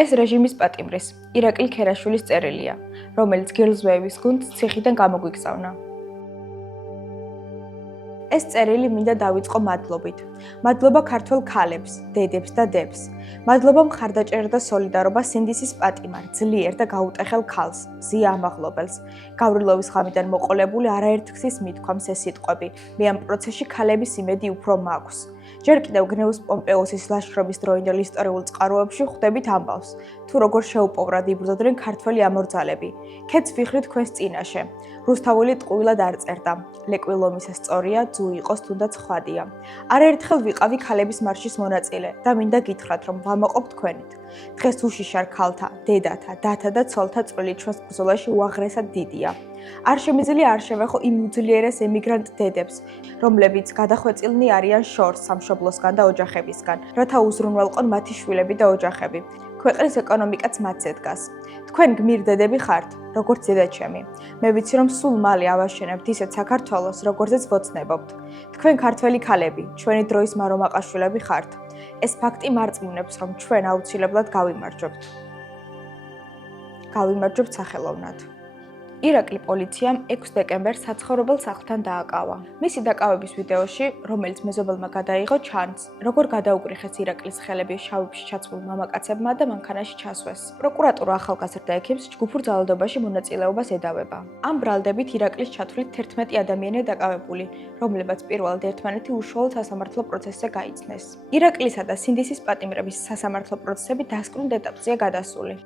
ეს რეჟიმის პატიმრის, ირაკლი ქერაშვილის წერილია, რომელიც Girls Wave-ის გუნდს ციხიდან გამოგვიგზავნა. ეს წერილი მინდა დავიწყო მადლობით. მადლობა ქართველ ქალებს, დედებს და დებს. მადლობა მხარდაჭერა და სოლიდარობა სინდისის პატიმარ, ძლიერ და გაუტეხელ ქალს, ზია ამაღლობელს. გავრილოვის ღამიდან მოყოლებული არაერთგზის მithქვამს ეს სიტყვები, მე ამ პროცესში ქალების იმედი უფრო მაქვს. ჯერ კიდევ გნეუს პომპეუსის ლაშქრობის დროინდელ ისტორიულ წყაროებში ხვდებით ამბავს, თუ როგორ შეუპოვრად იბრძოდნენ ქართველი ამორძალები. ქედს ვიხრი თქვენს წინაშე. რუსთაველი ტყუილად არ წერდა. ლეკვი ლომისა სწორია, ძუ იყოს თუნდაც ხვადია. არაერთხელ ვიყავი ქალების მარშის მონაწილე და მინდა გითხრათ, რომ ვამაყობ თქვენით. დღეს უშიშარ ქალთა, დედათა, დათა და ცოლთა წვლილი ჩვენს ბრძოლაში უაღრესად დიდია. არ შემიძლია არ შევეხო იმ უძლიერეს ემიგრანტ დედებს, რომლებიც გადახვეწილნი არიან შორს სამშობლოსგან და ოჯახებისგან, რათა უზრუნველყონ მათი შვილები და ოჯახები. ქვეყნის ეკონომიკაც მათზე დგას. თქვენ გმირ დედები ხართ, როგორც დედაჩემი. მე ვიცი, რომ სულ მალე ავაშენებთ ისეთ საქართველოს, როგორზეც ვოცნებობთ. თქვენ ქართველი ქალები, ჩვენი დროის მარომაყაშვილები ხართ. ეს ფაქტი მარწმუნებს, რომ ჩვენ აუცილებლად გავიმარჯვებთ. გავიმარჯვებთ სახელოვნად. ირაკლი პოლიციამ 6 დეკემბერს საცხოვრებელ სახლთან დააკავა. მისი დაკავების ვიდეოში, რომელიც მეზობელმა გადაიღო, ჩანს, როგორ გადაუკრიხეს ირაკლის ხელები შავებში ჩაცმულ მამაკაცებმა და მანქანაში ჩასვეს. პროკურატურა ახალგაზრდა ექიმს ჯგუფურ ძალადობაში მონაწილეობას ედავება. ამ ბრალდებით ირაკლის ჩათვლით 11 ადამიანია დაკავებული, რომლებაც პირველად ერთმანეთი უშუალოდ სასამართლო პროცესზე გაიცნეს. ირაკლისა და სინდისის პატიმრების სასამართლო პროცესები დასკვნილ ეტაპზეა გადასული.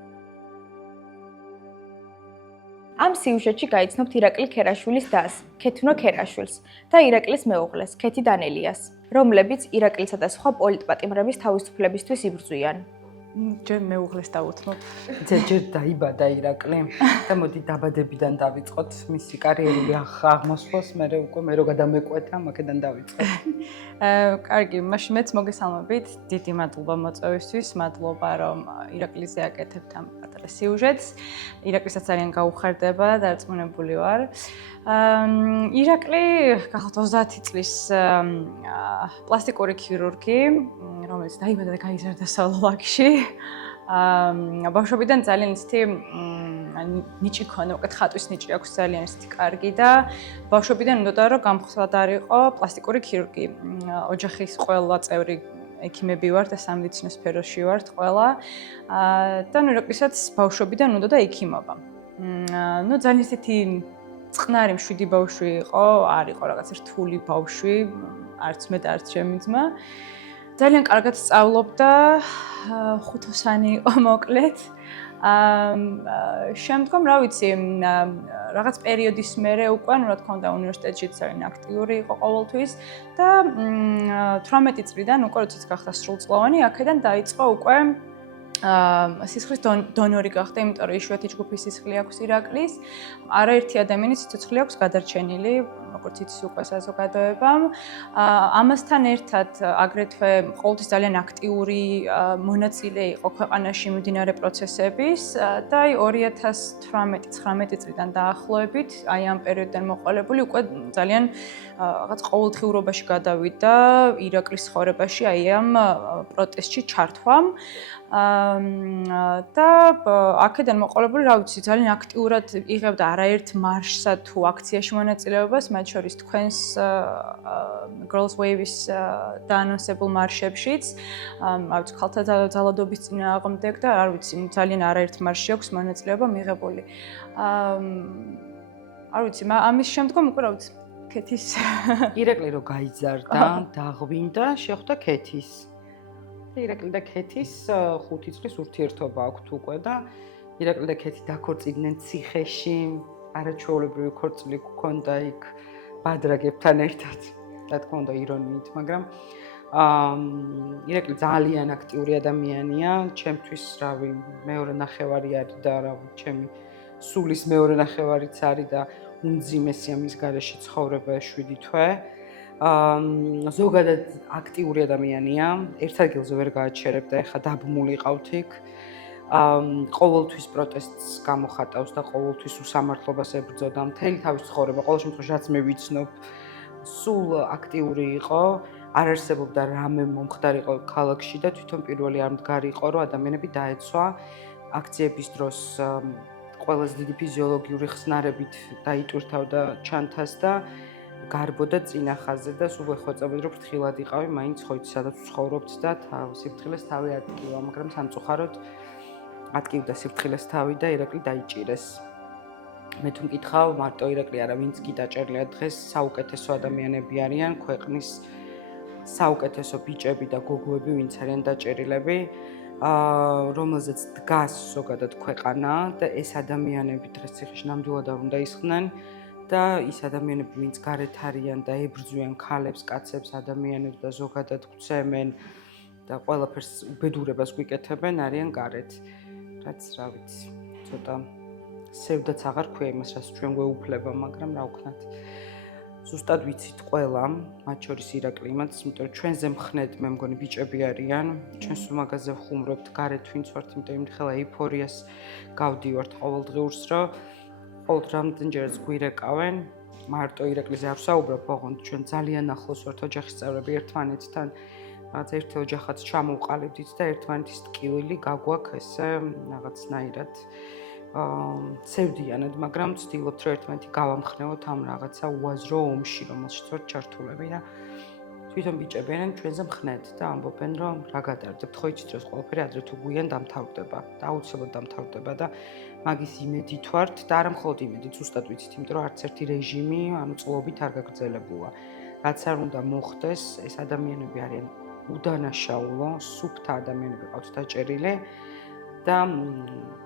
ამ სიუჟეტში გაიცნობთ ირაკლი ქერაშვილის დას, ქეთუნო ქერაშვილს და ირაკლის მეუღლეს, ქეთი დანელიას, რომლებიც ირაკლისა და სხვა პოლიტპატიმრების თავისუფლებისთვის იბრძვიან. ჯერ მეუღლეს დავუთმობ. ჯერ დაიბადა ირაკლი და მოდი დაბადებიდან დავიწყოთ მისი კარიერული აღმოსვლას, მე რო გადამეკვეთა, მაგედან დავიწყოთ. კარგი, მაშინ მეც მოგესალმებით. დიდი მადლობა მოწვევისთვის, მადლობა რომ ირაკლისზე აკეთებთ ამ პატარა სიუჟეტს. ირაკლისაც ძალიან გაუხარდება და დარწმუნებული ვარ. ირაკლი გახლავთ 30 წლის პლასტიკური ქირურგი, რომელიც დაიბადა და გაიზარდა სოლოლაკში. ბავშვობიდან ძალიან ისეთი ნიჭი ქონდა, უკეთ ხატვის ნიჭი აქვს ძალიან ისეთი კარგი და ბავშვობიდან უნდოდა რომ გამხსნადარიყო პლასტიკური ქირურგი. ოჯახის ყველა წევრი ექიმები ვართ და სამედიცინო სფეროში ვართ ყველა. და ირაკლისაც ბავშვობიდან უნდოდა ექიმობა. ძალიან ისეთი წყნარი მშვიდი ბავშვი იყო, არ იყო რაღაც რთული ბავშვი, არც მე და არც ჩემი ძმა. ძალიან კარგად სწავლობდა, ხუთოსანი იყო მოკლედ. შემდგომ, რა ვიცი, რაღაც პერიოდის მერე უკვე, რა თქმა უნდა, უნივერსიტეტში ძალიან აქტიური იყო ყოველთვის და 18 წლიდან უკვე როდესაც გახდა სრულწლოვანი, აქედან დაიწყო უკვე სისხლის დონორი გახდა, იმიტომ რომ იშვიათი ჯგუფის სისხლი აქვს ირაკლის. არაერთი ადამიანის სიცოცხლე აქვს გადარჩენილი, როგორც იცის უკვე საზოგადოებამ. ამასთან ერთად აგრეთვე ყოველთვის ძალიან აქტიური მონაწილე იყო ქვეყანაში მიმდინარე პროცესების და 2018-19 წლიდან დაახლოებით, აი ამ პერიოდიდან მოყოლებული უკვე ძალიან რაღაც ყოველდღიურობაში გადავიდა ირაკლის ცხოვრებაში, აი ამ პროტესტში ჩართვამ. და აქედან მოყოლებული, რა ვიცი, ძალიან აქტიურად იღებდა არაერთ მარშსა თუ აქციაში მონაწილეობას, მათ შორის თქვენს Girls Wave-ის დაანონსებულ მარშებშიც, არ ვიცი, ქალთა ძალადობის წინააღმდეგ და არ ვიცი, ძალიან არაერთ მარშში აქვს მონაწილეობა მიღებული. არ ვიცი, ამის შემდგომ უკვე რა ვიცი, ქეთის ირაკლი რო გაიზარდა, დაღვინდა, შეხვდა ქეთის. ირაკლი და ქეთის 5 წლის ურთიერთობა აქვთ უკვე და ირაკლი და ქეთი დაქორწინდნენ ციხეში, არაჩვეულებრივი ქორწილი გქონდა იქ ბადრაგებთან ერთად, რა თქმა უნდა ირონიით, მაგრამ ირაკლი ძალიან აქტიური ადამიანია, ჩემთვის რავი, მეორე ნახევარი არის და რავი, ჩემი სულის მეორე ნახევარიც არის და უმძიმესია მის გარეშე ცხოვრება 7 თვე. ზოგადად აქტიური ადამიანია, ერთ ადგილზე ვერ გააჩერებდა, ეხლა დაბმული ყავთ იქ. ყოველთვის პროტესტს გამოხატავს და ყოველთვის უსამართლობას ებრძოდა მთელი თავის ცხოვრება, ყოველ შემთხვევაში რაც მე ვიცნობ, სულ აქტიური იყო. არ არსებობდა რამე მომხდარიყო ქალაქში და თვითონ პირველი არ მდგარიყო, რომ ადამიანები დაეცვა აქციების დროს ყველაზე დიდი ფიზიოლოგიური ხსნარებით დაიტვირთავდა ჩანთას და გარბოდა წინა ხაზზე და სულ ეხვეწებოდა, რომ ფრთხილად იყავი, მაინც ხო იცი, სადაც ცხოვრობთ და სიფრთხილეს თავი ატკივა, მაგრამ სამწუხაროდ ატკივდა სიფრთხილეს თავი და ირაკლი დაიჭირეს. მე თუ მკითხავ, მარტო ირაკლი არა, ვინც კი დაჭერილია დღეს, საუკეთესო ადამიანები არიან, ქვეყნის საუკეთესო ბიჭები და გოგოები, ვინც არიან დაჭერილები, რომელზეც დგას ზოგადად ქვეყანა და ეს ადამიანები დღეს ციხეში ნამდვილად არ უნდა ისხდნენ და ის ადამიანები, ვინც გარეთ არიან და ებრძვიან ქალებს, კაცებს, ადამიანებს და ზოგადად გვცემენ და ყველაფერს უბედურებას გვიკეთებენ, არიან გარეთ. რაც რა ვიცი, ცოტა სევდაც აღარ ქვია იმას, რაც ჩვენ გვეუფლება, მაგრამ რა ვქნათ. ზუსტად ვიცით ყველა, მათ შორის ირაკლი იმაც, იმიტომ რომ ჩვენზე მხნედ მე მგონი ბიჭები არიან, ჩვენ სულ მაგაზე ვხუმრობთ, გარეთ ვინც ვართ, იმიტომ იმ ხელა ეიფორიას გავდივართ ყოველდღიურს, რომ ყოველ რამდენჯერაც გვირეკავენ, მარტო ირაკლիზე არ ვსაუბრობ, ოღონდ ჩვენ ძალიან ახლოს ვართ ოჯახის წევრები ერთმანეთთან, რაღაც ერთი ოჯახაც ჩამოვყალიბდით და ერთმანეთის ტკივილი გაგვაქვს ესე რაღაცნაირად ცევდიანად, მაგრამ ვცდილობთ, რომ ერთმანეთი გავამხნევოთ ამ რაღაცა უაზრო ომში, რომელშიც ვართ ჩართულები და თვითონ ბიჭები არიან ჩვენზე მხნედ და ამბობენ, რომ რა გადარდებთ, ხო იცით, რომ ყველაფერი ადრე თუ გვიან დამთავრდება და აუცილებლად დამთავრდება და მაგის იმედით ვართ და არა მხოლოდ იმედით, ზუსტად ვიცით, იმიტომ რომ არც ერთი რეჟიმი ანუ წლობით არ გაგრძელებულა. რაც არ უნდა მოხდეს, ეს ადამიანები არიან უდანაშაულო, სუფთა ადამიანები ყავთ დაჭერილი და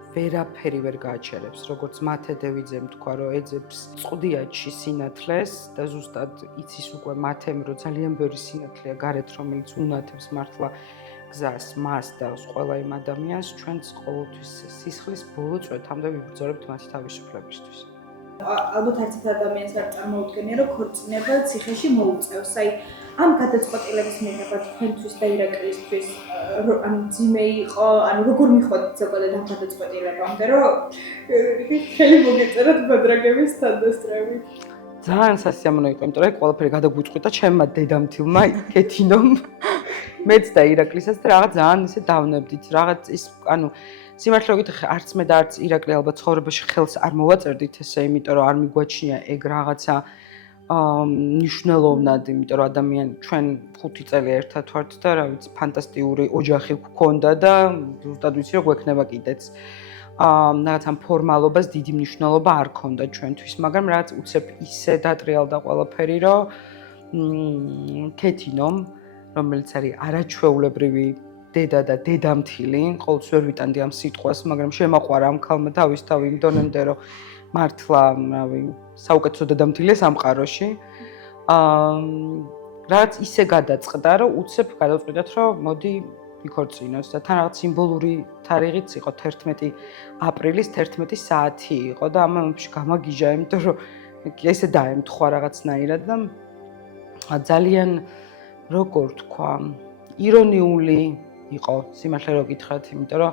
ვერაფერი ვერ გააჩერებს, როგორც მათე დევიძემ თქვა, რომ ეძებს წყდიაჩი სინათლეს და ზუსტად იცის უკვე მათემ, რომ ძალიან ბევრი სინათლეა გარეთ, რომელიც უნათებს მართლა გზას მას და ყველა იმ ადამიანს, ჩვენც ყოველთვის სისხლის ბოლო წვეთამდე ვიბრძოლებთ მათი თავისუფლებისთვის. ალბათ არც ერთ ადამიანს არ წარმოუდგენია, რომ ქორწინება ციხეში მოუწევს. აი, ამ გადაწყვეტილების მიღება თქვენთვის და ირაკლისთვის, ანუ ძიმე იყო, ანუ როგორ მიხვდით ზოგადად ამ გადაწყვეტილებამდე, რომ ხელი მოგეწეროთ ბადრაგების თანდასწრებით? ძალიან სასიამოვნო იყო, იმიტომ რომ ყველაფერი გადაგვიწყვიტა ჩემმა დედამთილმა კეთინომ. მეც და ირაკლისას და რაღაც ძალიან ისე დავნებდით, რაღაც ის, ანუ სიმართლე გითხრა, არც მე და არც ირაკლი ალბათ ცხოვრებაში ხელს არ მოვაწერდით ესე, იმიტომ რომ არ მიგვაჩნია ეგ რაღაცა მნიშვნელოვნად, იმიტომ რომ ადამიანი ჩვენ 5 წელი ერთად ვართ და რა ვიცი, ფანტასტიკური ოჯახი გვქონდა და ზუსტად ვიცი რომ გვექნება კიდეც. რაღაც ამ ფორმალობას დიდი მნიშვნელობა არ ქონდა ჩვენთვის, მაგრამ რაღაც უცებ ისე დატრიალდა ყველაფერი, რომ კეთინომ, რომელიც არის არაჩვეულებრივი დედა და დედამთილი, ყოველთვის ვერ ვიტანდი ამ სიტყვას, მაგრამ შემაყვარა ამ ქალმა თავისთავი იმ დონემდე, რომ მართლა, რავი, საუკეთესო დედამთილია სამყაროში. რაც ისე გადაწყდა, რომ უცებ გადავწყვიტეთ, რომ მოდი ვიქორწინოთ და თან რაღაც სიმბოლური თარიღიც იყო 11 აპრილის 11 საათი იყო და ამ მომენტში გამაგიჟა, იმიტომ რომ ესე დაემთხვა რაღაცნაირად და ძალიან როგორ თქვა, ირონიული იყო სიმართლე რო გითხრათ, იმიტომ რომ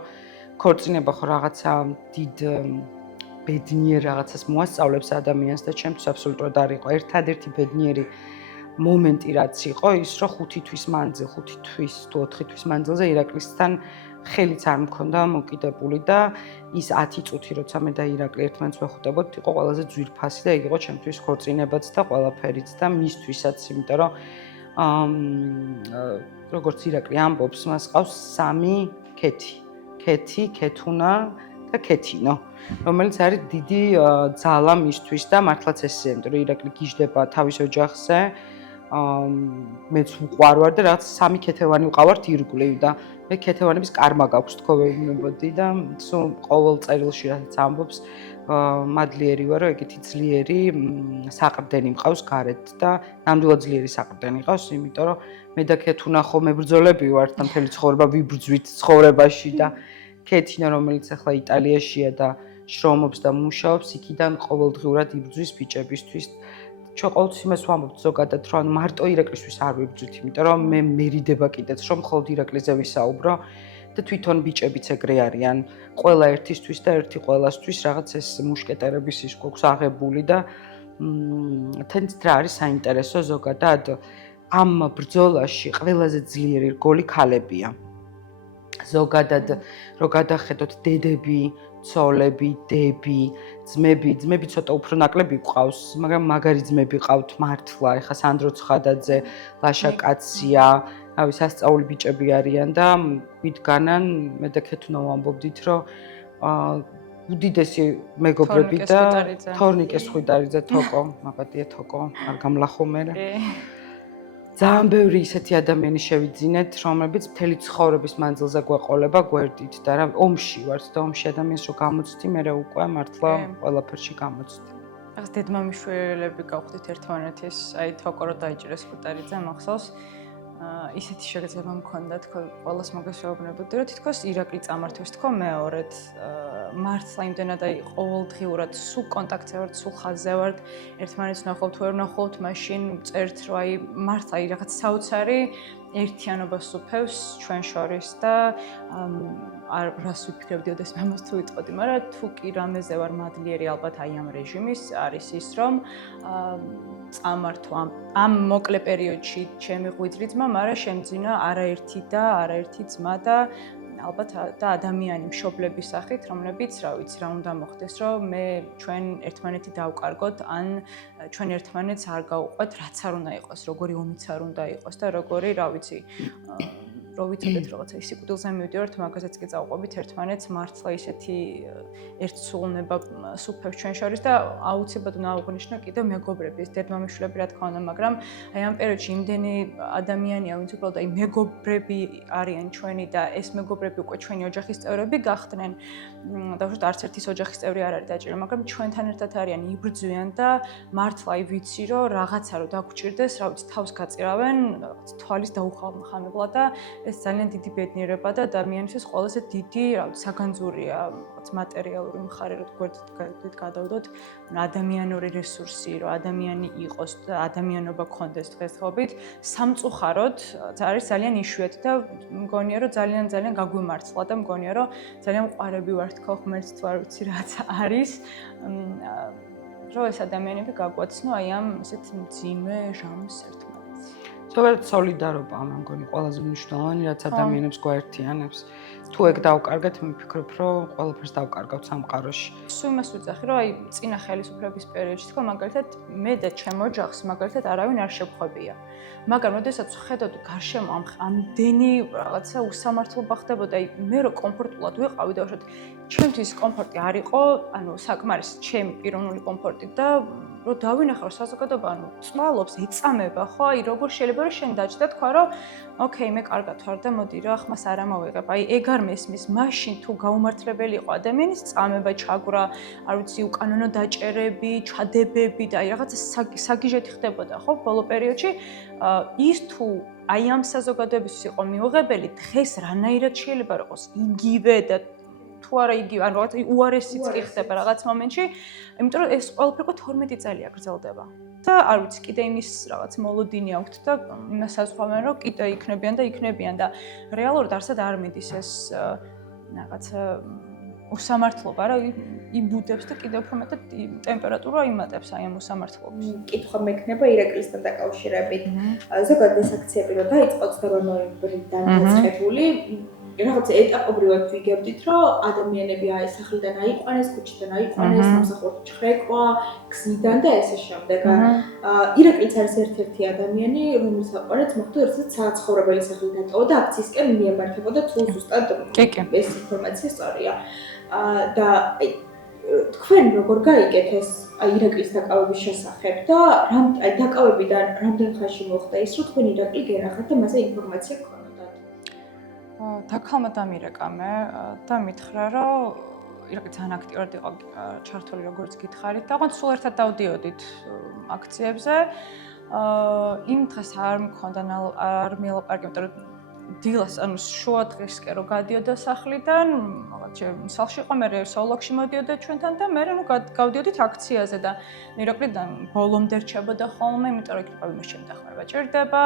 ქორწინება ხო რაღაცა დიდ ბედნიერ რაღაცას მოასწავლებს ადამიანს და ჩემთვის აბსოლუტურად არ იყო. ერთადერთი ბედნიერი მომენტი რაც იყო ის, რომ 5 თვის მანძილ, 5 თვის თუ 4 თვის მანძილზე ირაკლისთან ხელიც არ მქონდა მოკიდებული და ის 10 წუთი როცა მე და ირაკლი ერთმანეთს ვეხვდებოდით, იყო ყველაზე ძვირფასი და ეგ იყო ჩემთვის ქორწინებაც და ყველაფერიც და მისთვისაც, იმიტომ რომ როგორც ირაკლი ამბობს, მას ყავს 3 ქეთი. ქეთი, ქეთუნა და ქეთინო, რომელიც არის დიდი ძალა მისთვის და მართლაც ესეა, იმიტომ რომ ირაკლი გიждდება თავის ოჯახზე. მეც უყვარვარ და რაღაც 3 ქეთევანი ვყავართ ირგვლივ და მე ქეთევანების კარმა გაქვს თქო ვეუბნებოდი და სულ ყოველ წერილში რაც ამბობს მადლიერი ვარ, რომ ეგეთი ძლიერი საყრდენი მყავს გარეთ და ნამდვილად ძლიერი საყრდენი ყავს, იმიტომ რომ მე და ქეთუნა ხო მებრძოლები ვართ და მთელი ცხოვრება ვიბრძვით ცხოვრებაში და ქეთინა, რომელიც ახლა იტალიაშია და შრომობს და მუშაობს, იქიდან ყოველდღიურად იბრძვის ბიჭებისთვის. ჩვენ ყოველთვის იმას ვამბობთ ზოგადად, რომ მარტო ირაკლისთვის არ ვიბრძვით, იმიტომ რომ მე მერიდება კიდეც, რომ მხოლოდ ირაკლიზე ვისაუბრო და თვითონ ბიჭებიც ეგრე არიან. ყველა ერთისთვის და ერთი ყველასთვის რაღაც ეს მუშკეტერების ის გვაქვს აღებული და თენც რა არის საინტერესო ზოგადად ამ ბრძოლაში ყველაზე ძლიერი რგოლი ქალებია. ზოგადად რო გადახედოთ დედები, ცოლები, დები, ძმები ცოტა უფრო ნაკლები გვყავს, მაგრამ მაგარი ძმები ყავთ მართლა. ეხა სანდრო ცხადაძე, ლაშა კაცია, რავი, სასწაული ბიჭები არიან და ვიდგანან მე და ქეთუნო ვამბობდით, რომ უდიდესი მეგობრები და თორნიკე სხვიდარიძე თოკო, მაგადია თოკო, არ გამლახო მე. ძალიან ბევრი ისეთი ადამიანი შევიძინეთ, რომლებიც მთელი ცხოვრების მანძილზე გვეყოლება გვერდით და რა ომში ვართ და ომში ადამიანს რო გამოცდი, მე უკვე მართლა ყველაფერში გამოცდი. ახლა დედმამიშვილები გავხდით ერთმანეთის, აი თოკო რო დაიჭირეს სხვიდარიძე მახსოვს. ისეთი შეგრძნება მქონდა თქო ყველას მაგას შეუბნებოდი რომ თითქოს ირაკლი წამართვეს თქო მეორედ მართლა იმდენად აი ყოველდღიურად სულ კონტაქტზე ვართ, სულ ხაზზე ვართ, ერთმანეთს ვნახავთ, ვერ ვნახავთ, მაშინ წერთ რომ აი მართლა აი რაღაც საოცარი ერთიანობა სუფევს ჩვენ შორის და არ რას ვიფიქრებდი ოდეს მე მას თუ ვიტყოდი, მაგრამ თუ კი რამეზე ვარ მადლიერი ალბათ აი ამ რეჟიმის არის ის რომ წამართვა ამ მოკლე პერიოდში ჩემი ღვიძლი ძმა, მაგრამ შემძინა არაერთი და არაერთი ძმა და ალბათ და ადამიანი მშობლების სახით, რომლებიც რა ვიცი რა უნდა მოხდეს, რომ მე ჩვენ ერთმანეთი დავკარგოთ, ან ჩვენ ერთმანეთს არ გავუყვეთ, რაც არ უნდა იყოს, როგორი ომიც არ უნდა იყოს და როგორი რა ვიცი რო ვიცოდეთ რაღაცა ის სიკვდილზე მივიდივართ, მაგასაც კი წავყვებით ერთმანეთს მართლა ისეთი ერთსულნება სუფევს ჩვენ შორის და აუცილებლად უნდა აღვნიშნო კიდევ მეგობრები, ეს დედმამიშვილები რა თქმა უნდა, მაგრამ აი ამ პერიოდში იმდენი ადამიანია, ვინც უბრალოდ აი მეგობრები არიან ჩვენი და ეს მეგობრები უკვე ჩვენი ოჯახის წევრები გახდნენ. დავუშვათ არც ერთის ოჯახის წევრი არ არის დაჭირა, მაგრამ ჩვენთან ერთად არიან, იბრძვიან და მართლა აი ვიცი რომ რაღაცა რო დაგჭირდეს, რა ვიცი თავს გაწირავენ, რაღაც თვალის დაუხამებლად და ეს ძალიან დიდი ბედნიერება და ადამიანისთვის ყველაზე დიდი, რა ვიცი, საგანძურია, რაღაც მატერიალური მხარე, რომ გვერდით გადავდოთ, ადამიანური რესურსი, რომ ადამიანი იყოს და ადამიანობა გქონდეს დღესდღეობით, სამწუხაროდ არის ძალიან იშვიათი და მგონია, რომ ძალიან გაგვიმართლა და მგონია, რომ ძალიან მყარები ვართ თქო ღმერთს თუ არ ვიცი რაც არის. რომ ეს ადამიანები გაგვაცნო აი ამ ესეთ მძიმე ჟამს ერთმანეთს. ზოგადად სოლიდარობა ამ მგონი ყველაზე მნიშვნელოვანი, რაც ადამიანებს გვაერთიანებს. თუ ეგ დავკარგეთ, მე ვფიქრობ, რომ ყველაფერს დავკარგავთ სამყაროში. სულ იმას ვიძახი, რომ აი წინა ხელისუფლების პერიოდში თქო მაგალითად მე და ჩემ ოჯახს მაგალითად არავინ არ შევხვებია. მაგრამ როდესაც ვხედავ გარშემო ამდენი რაღაცა უსამართლობა ხდებოდა, აი მე რო კომფორტულად ვიყავი და ვშოთ ჩემთვის კომფორტი არ იყო, ანუ საკმარისი ჩემი პიროვნული კომფორტი და რომ დავინახე რომ საზოგადოება ანუ წვალობს, ეწამება, ხო? აი როგორ შეიძლება რომ შენ დაჭდა თქვა რომ ოკეი, მე კარგად ვარ და მოდი რა ხმას არ ამოვიღებ. აი ეგ არ მესმის, მაშინ თუ გაუმართლებელი იყო ადამიანის წამება, ჩაგვრა, არ ვიცი, უკანონო დაჭერები, ჩადებები და აი რაღაცა საგიჟეთი ხდებოდა, ხო? ბოლო პერიოდში ის თუ აი ამ საზოგადოებისთვის იყო მიუღებელი, დღეს რანაირად შეიძლება რომ იყოს იგივე და თუ არა იგივე, ანუ რაღაც უარესიც კი ხდება რაღაც მომენტში, იმიტომ რომ ეს ყველაფერი უკვე 12 წელია გრძელდება. და არ ვიცი, კიდე იმის რაღაც მოლოდინი აქვთ და იმას საზღვავენ, რომ კიდე იქნებიან და რეალურად არსად არ მიდის ეს რაღაც უსამართლობა რა იბუდებს და კიდევ უფრო მეტად ტემპერატურა იმატებს აი ამ უსამართლობის. კითხვა მექნება ირაკლისთან დაკავშირებით. ზოგადად ეს აქციები რომ დაიწყო 28 ნოემბრიდან დაწყებული, რაღაც ეტაპობრივად ვიგებდით, რომ ადამიანები აი სახლიდან აიყვანეს, ქუჩიდან აიყვანეს, სამსახურში ჩხრეკვა, გზიდან და ესე შემდეგ. ირაკლიც არის ერთ-ერთი ადამიანი, რომლის აყვანეთ მოხდა, როდესაც საცხოვრებელი სახლი დატოვა და აქციისკენ მიემართებოდა თუ ზუსტად ეს ინფორმაცია სწორია. და თქვენ როგორ გაიგეთ ეს ირაკლის დაკავების შესახებ და აი დაკავებიდან რამდენ ხანში მოხდა ის, რომ თქვენ ირაკლი გენახათ და მასე ინფორმაცია გქონდათ? დაქალმა დამირეკა მე და მითხრა, რომ ირაკლი ძალიან აქტიურად იყო ჩართული, როგორც გითხარით და ოღონდ სულ ერთად დავდიოდით აქციებზე. იმ დღეს არ მქონდა არ მიელაპარაკე, იმიტომ რომ დილას, ანუ შუა დღესკენ რო გადიოდა სახლიდან, რაღაც სახლში იყო, მე სოლოქში მოდიოდა ჩვენთან და მე გავდიოდით აქციაზე და ირაკლი ბოლომდე რჩებოდა ხოლმე, იმიტომ რომ იქნება იმის შემდახმარება ჭირდება,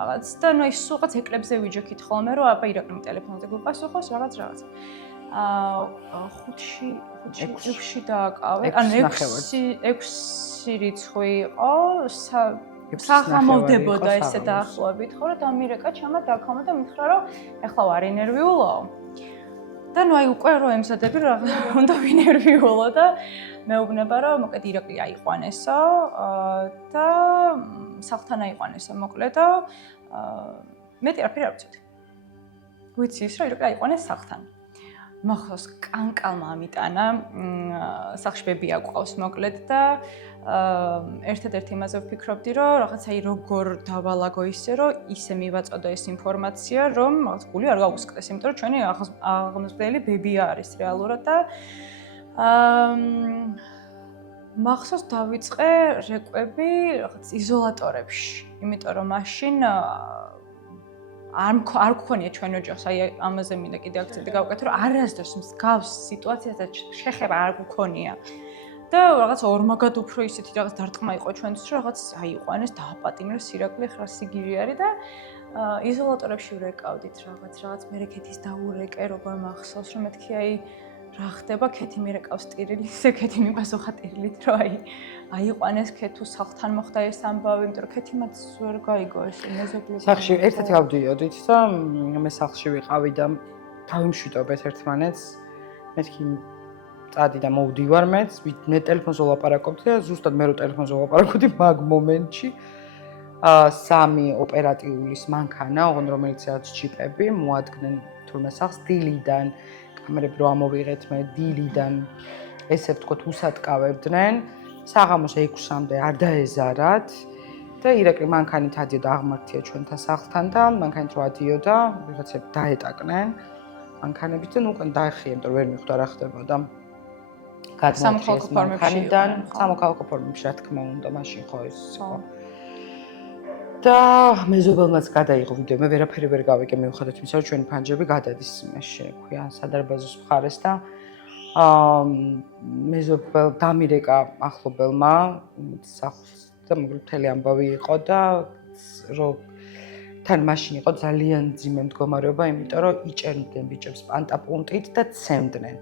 რაღაც და ნუ ის სულ რაღაც ეკლებზე ვიჯექით ხოლმე, რომ აბა ირაკლი ტელეფონზე გვიპასუხოს, რაღაც. 6-ში დააკავე, ანუ 6 რიცხვი იყო, საღამოვდებოდა ესე დაახლოებით, ხო, რომ დამირეკა ჩამა დაქომა და მითხრა რომ ეხლა ვარ ინერვიულო. და ნუ აი უკვე რომ ემზადები რა უნდა ვინერვიულო და მეუბნება რომ მოკლედ ირაკლი აიყვანესო და სახლთან აიყვანესო მოკლედ და მეტი არაფერი არ ვიცოდი. ვიცი ის რომ ირაკლი აიყვანეს სახლთან. მახოს კანკალმა ამიტანა სახლში ბებია ყავს მოკლედ და ერთადერთი იმაზე ვფიქრობდი რომ რაღაცა როგორ დავალაგო ისე რომ ისე მივაწოდო ეს ინფორმაცია რომ რაღაც გული არ გაუსკდეს იმიტომ რომ ჩვენი აღმზრდელი ბებია არის რეალურად და მახსოვს დავიწყე რეკვები რაღაც იზოლატორებში იმიტომ რომ მაშინ არ გქონია ჩვენ ოჯახს, აი ამაზე მინდა კიდე აქცენტი გავუკეთო, რომ არასდროს მსგავს სიტუაციასაც შეხება არ გქონია. და რაღაც ორმაგად უფრო ისეთი რაღაც დარტყმა იყო ჩვენთვის, რომ რაღაც აიყვანეს, დააპატიმრეს ირაკლი, ხა სიგირი არის და იზოლატორებში ვრეკავდით რაღაც მე ქეთის დაურეკე, როგორ მახსოვს, რომ მეთქი აი რა ხდება, ქეთი მირეკავს ტირილით, ქეთი მიპასუხა ტირილით, რომ აიყვანეს ქეთუ სახლთან მოხდა ეს ამბავი, იმიტომ რომ ქეთი მათ ვერ გაიგო ეს მეზობლები. სახლში ერთ-ერთი ავდიოდით და მე სახლში ვიყავი და დავიმშვიდობეთ ერთმანეთს. მეთქი წადი და მოვდივარ მეც, მე ტელეფონზე ვლაპარაკობდი და ზუსტად მე რო ტელეფონზე ვლაპარაკობდი მაგ მომენტში სამი ოპერატიულის მანქანა, ოღონდ რომელიც რაც ჩიპები მოადგნენ თურმე სახლს დილიდან კამერები რო ამოვიღეთ მე დილიდან ესე ვთქვათ უსატკავებდნენ საღამოს 6-მდე არ დაეზარათ და ირაკლი მანქანით ადიოდა აღმართია ჩვენთან სახლთან და მანქანით რო ადიოდა ვიღაცები დაეტაკნენ მანქანებით და ნუ უკან დაეხია იმიტომ ვერ მიხვდა რა ხდებოდა სამოქალაქო მანქანიდან სამოქალაქო ფორმებში რა თქმა უნდა მაშინ ხო ეს იყო და მეზობელმაც გადაიღო ვიდეო მე ვერაფერი ვერ გავიგე მიუხედავად იმისა რომ ჩვენი ფანჯები გადადის იმაში ქვია სადარბაზოს მხარეს და მეზობელ დამირეკა ახლობელმა სახლს და მთელი ამბავი იყო და რომ თან მაშინ იყო ძალიან ძიმე მდგომარეობა იმიტომ რომ იჭერდნენ ბიჭებს პანტაპუნტით და ცემდნენ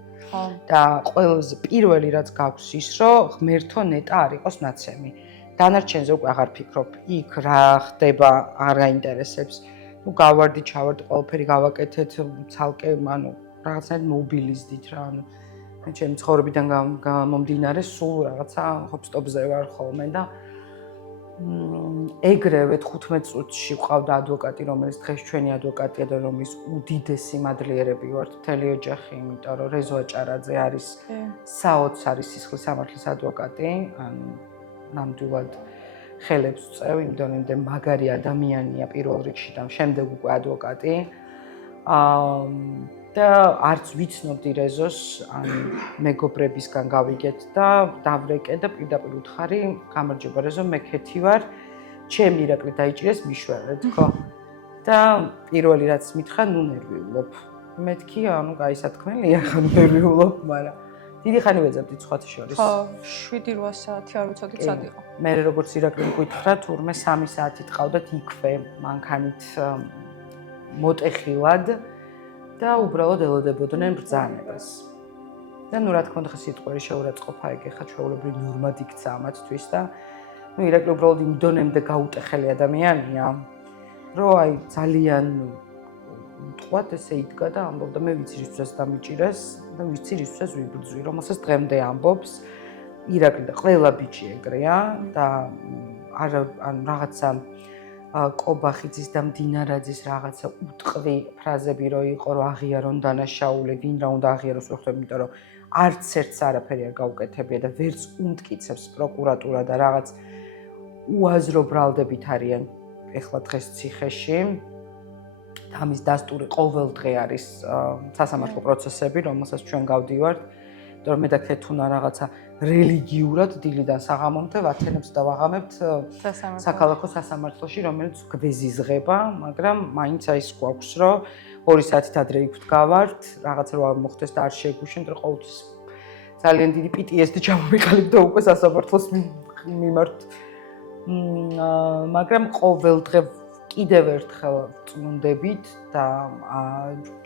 და ყველაზე პირველი რაც გაქვს ის რომ ღმერთო ნეტა არ იყოს ნაცემი დანარჩენზე უკვე აღარ ფიქრობ იქ რა ხდება არ გაინტერესებს ნუ გავარდი ჩავარდი ყველაფერი გავაკეთეთ ცალკე ანუ რაღაცნაირად მობილიზდით რა ანუ მე ჩემი ცხოვრებიდან გამომდინარე სულ რაღაცა ჰოპსტოპზე ვარ ხოლმე და ეგრევე 15 წუთში ვყავდა ადვოკატი რომელიც დღეს ჩვენი ადვოკატია და რომლის უდიდესი მადლიერები ვართ მთელი ოჯახი იმიტომ რომ რეზო აჭარაძე არის საოცარი სისხლის სამართლის ადვოკატი ანუ ნამდვილად ხელებს წევ იმიტომ რომ მაგარი ადამიანია პირველ რიგში და შემდეგ უკვე ადვოკატი და არც ვიცნობდი რეზოს ან მეგობრებისგან გავიგეთ და დავრეკე და პირდაპირ უთხარი გამარჯობა რეზო მე ქეთი ვარ ჩემი ირაკლი დაიჭირეს მიშვერეთ ხო და პირველი რაც მითხრა ნუ ნერვიულობ მეთქი ანუ გაისათქმელია ხა ნერვიულობ მაგრამ დიდი ხანი ვეძებდი სხვათა შორის. ხო, 7-8 საათი არ ვიცოდი სად იყო. მე როგორც ირაკლი მგვითხრა, თურმე 3 საათით ყავდათ იქვე მანქანით მოტეხილად და უბრალოდ ელოდებოდნენ ბრძანებას. და ნუ რა თქმა უნდა სიტყვები შეურაცხყოფა ეგ ხა ჩვეულებრივ ნორმად იქცა ამათთვის და ნუ ირაკლი უბრალოდ იმ დონემდე გაუტეხელი ადამიანია, რომ აი ძალიან თქვათ ესე იდგა და ამბობდა მე ვიცი რისთვისაც დამიჭირეს და ვიცი რისთვისაც ვიბრძვი რომელსაც დღემდე ამბობს ირაკლი და ყველა ბიჭი ეგრეა და ან რაღაცა კობახიძის და მდინარაძის რაღაცა უტყვი ფრაზები რო იყო რომ აღიარონ დანაშაული ვინ რა უნდა აღიაროს რო ხდება იმიტომ რომ არც ერთს არაფერი არ გაუკეთებია და ვერც უმტკიცებს პროკურატურა და რაღაც უაზრო ბრალდებით არიან ეხლა დღეს ციხეში ამის დასტური ყოველ დღე არის სასამართლო პროცესები, რომელსაც ჩვენ გავდივართ, იმიტომ რომ მე და ქეთუნა რაღაცა რელიგიურად დილიდან საღამომდე ვათენებს და ვაღამებთ საქალაქო სასამართლოში, რომელიც გვეზიზღება, მაგრამ მაინც აი ის გვაქვს, რომ 2 საათით ადრე იქ ვდგავართ, რაღაც რო არ მოხდეს და არ შეგუშენთ, რომ ყოველთვის ძალიან დიდი PTSD ჩამომიყალიბდა უკვე სასამართლოს მიმართ. მაგრამ ყოველ დღე კიდევ ერთხელ წმუნდებით და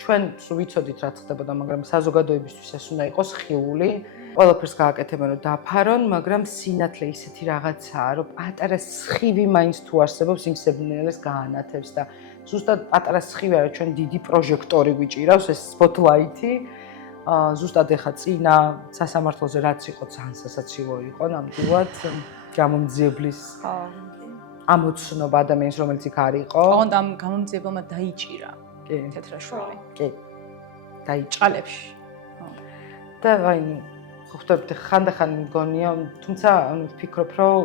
ჩვენ ვიცოდით რა ხდებოდა, მაგრამ საზოგადოებისთვის ეს უნდა იყოს ხილული ყველაფერს გააკეთებენ რომ დაფარონ, მაგრამ სინათლე ისეთი რაღაცაა, რომ პატარა სხივი მაინც თუ არსებობს, იმ სიბნელეს გაანათებს და ზუსტად პატარა სხივი არა, ჩვენ დიდი პროჟექტორი გვიჭირავს, ეს სპოტლაითი. ზუსტად ეხა წინა სასამართლოზე რაც იყო, ძალიან სასაცილო იყო, ნამდვილად გამომძიებლის ამოცნობა ადამიანს, რომელიც იქ არ იყო. ოღონდ ამ გამომძიებელმა დაიჭირა თეთრაშვილი. კი. დაიჭრა. ჭალებში. და აი ხვდებით ხანდახან მგონია, თუმცა ვფიქრობ, რომ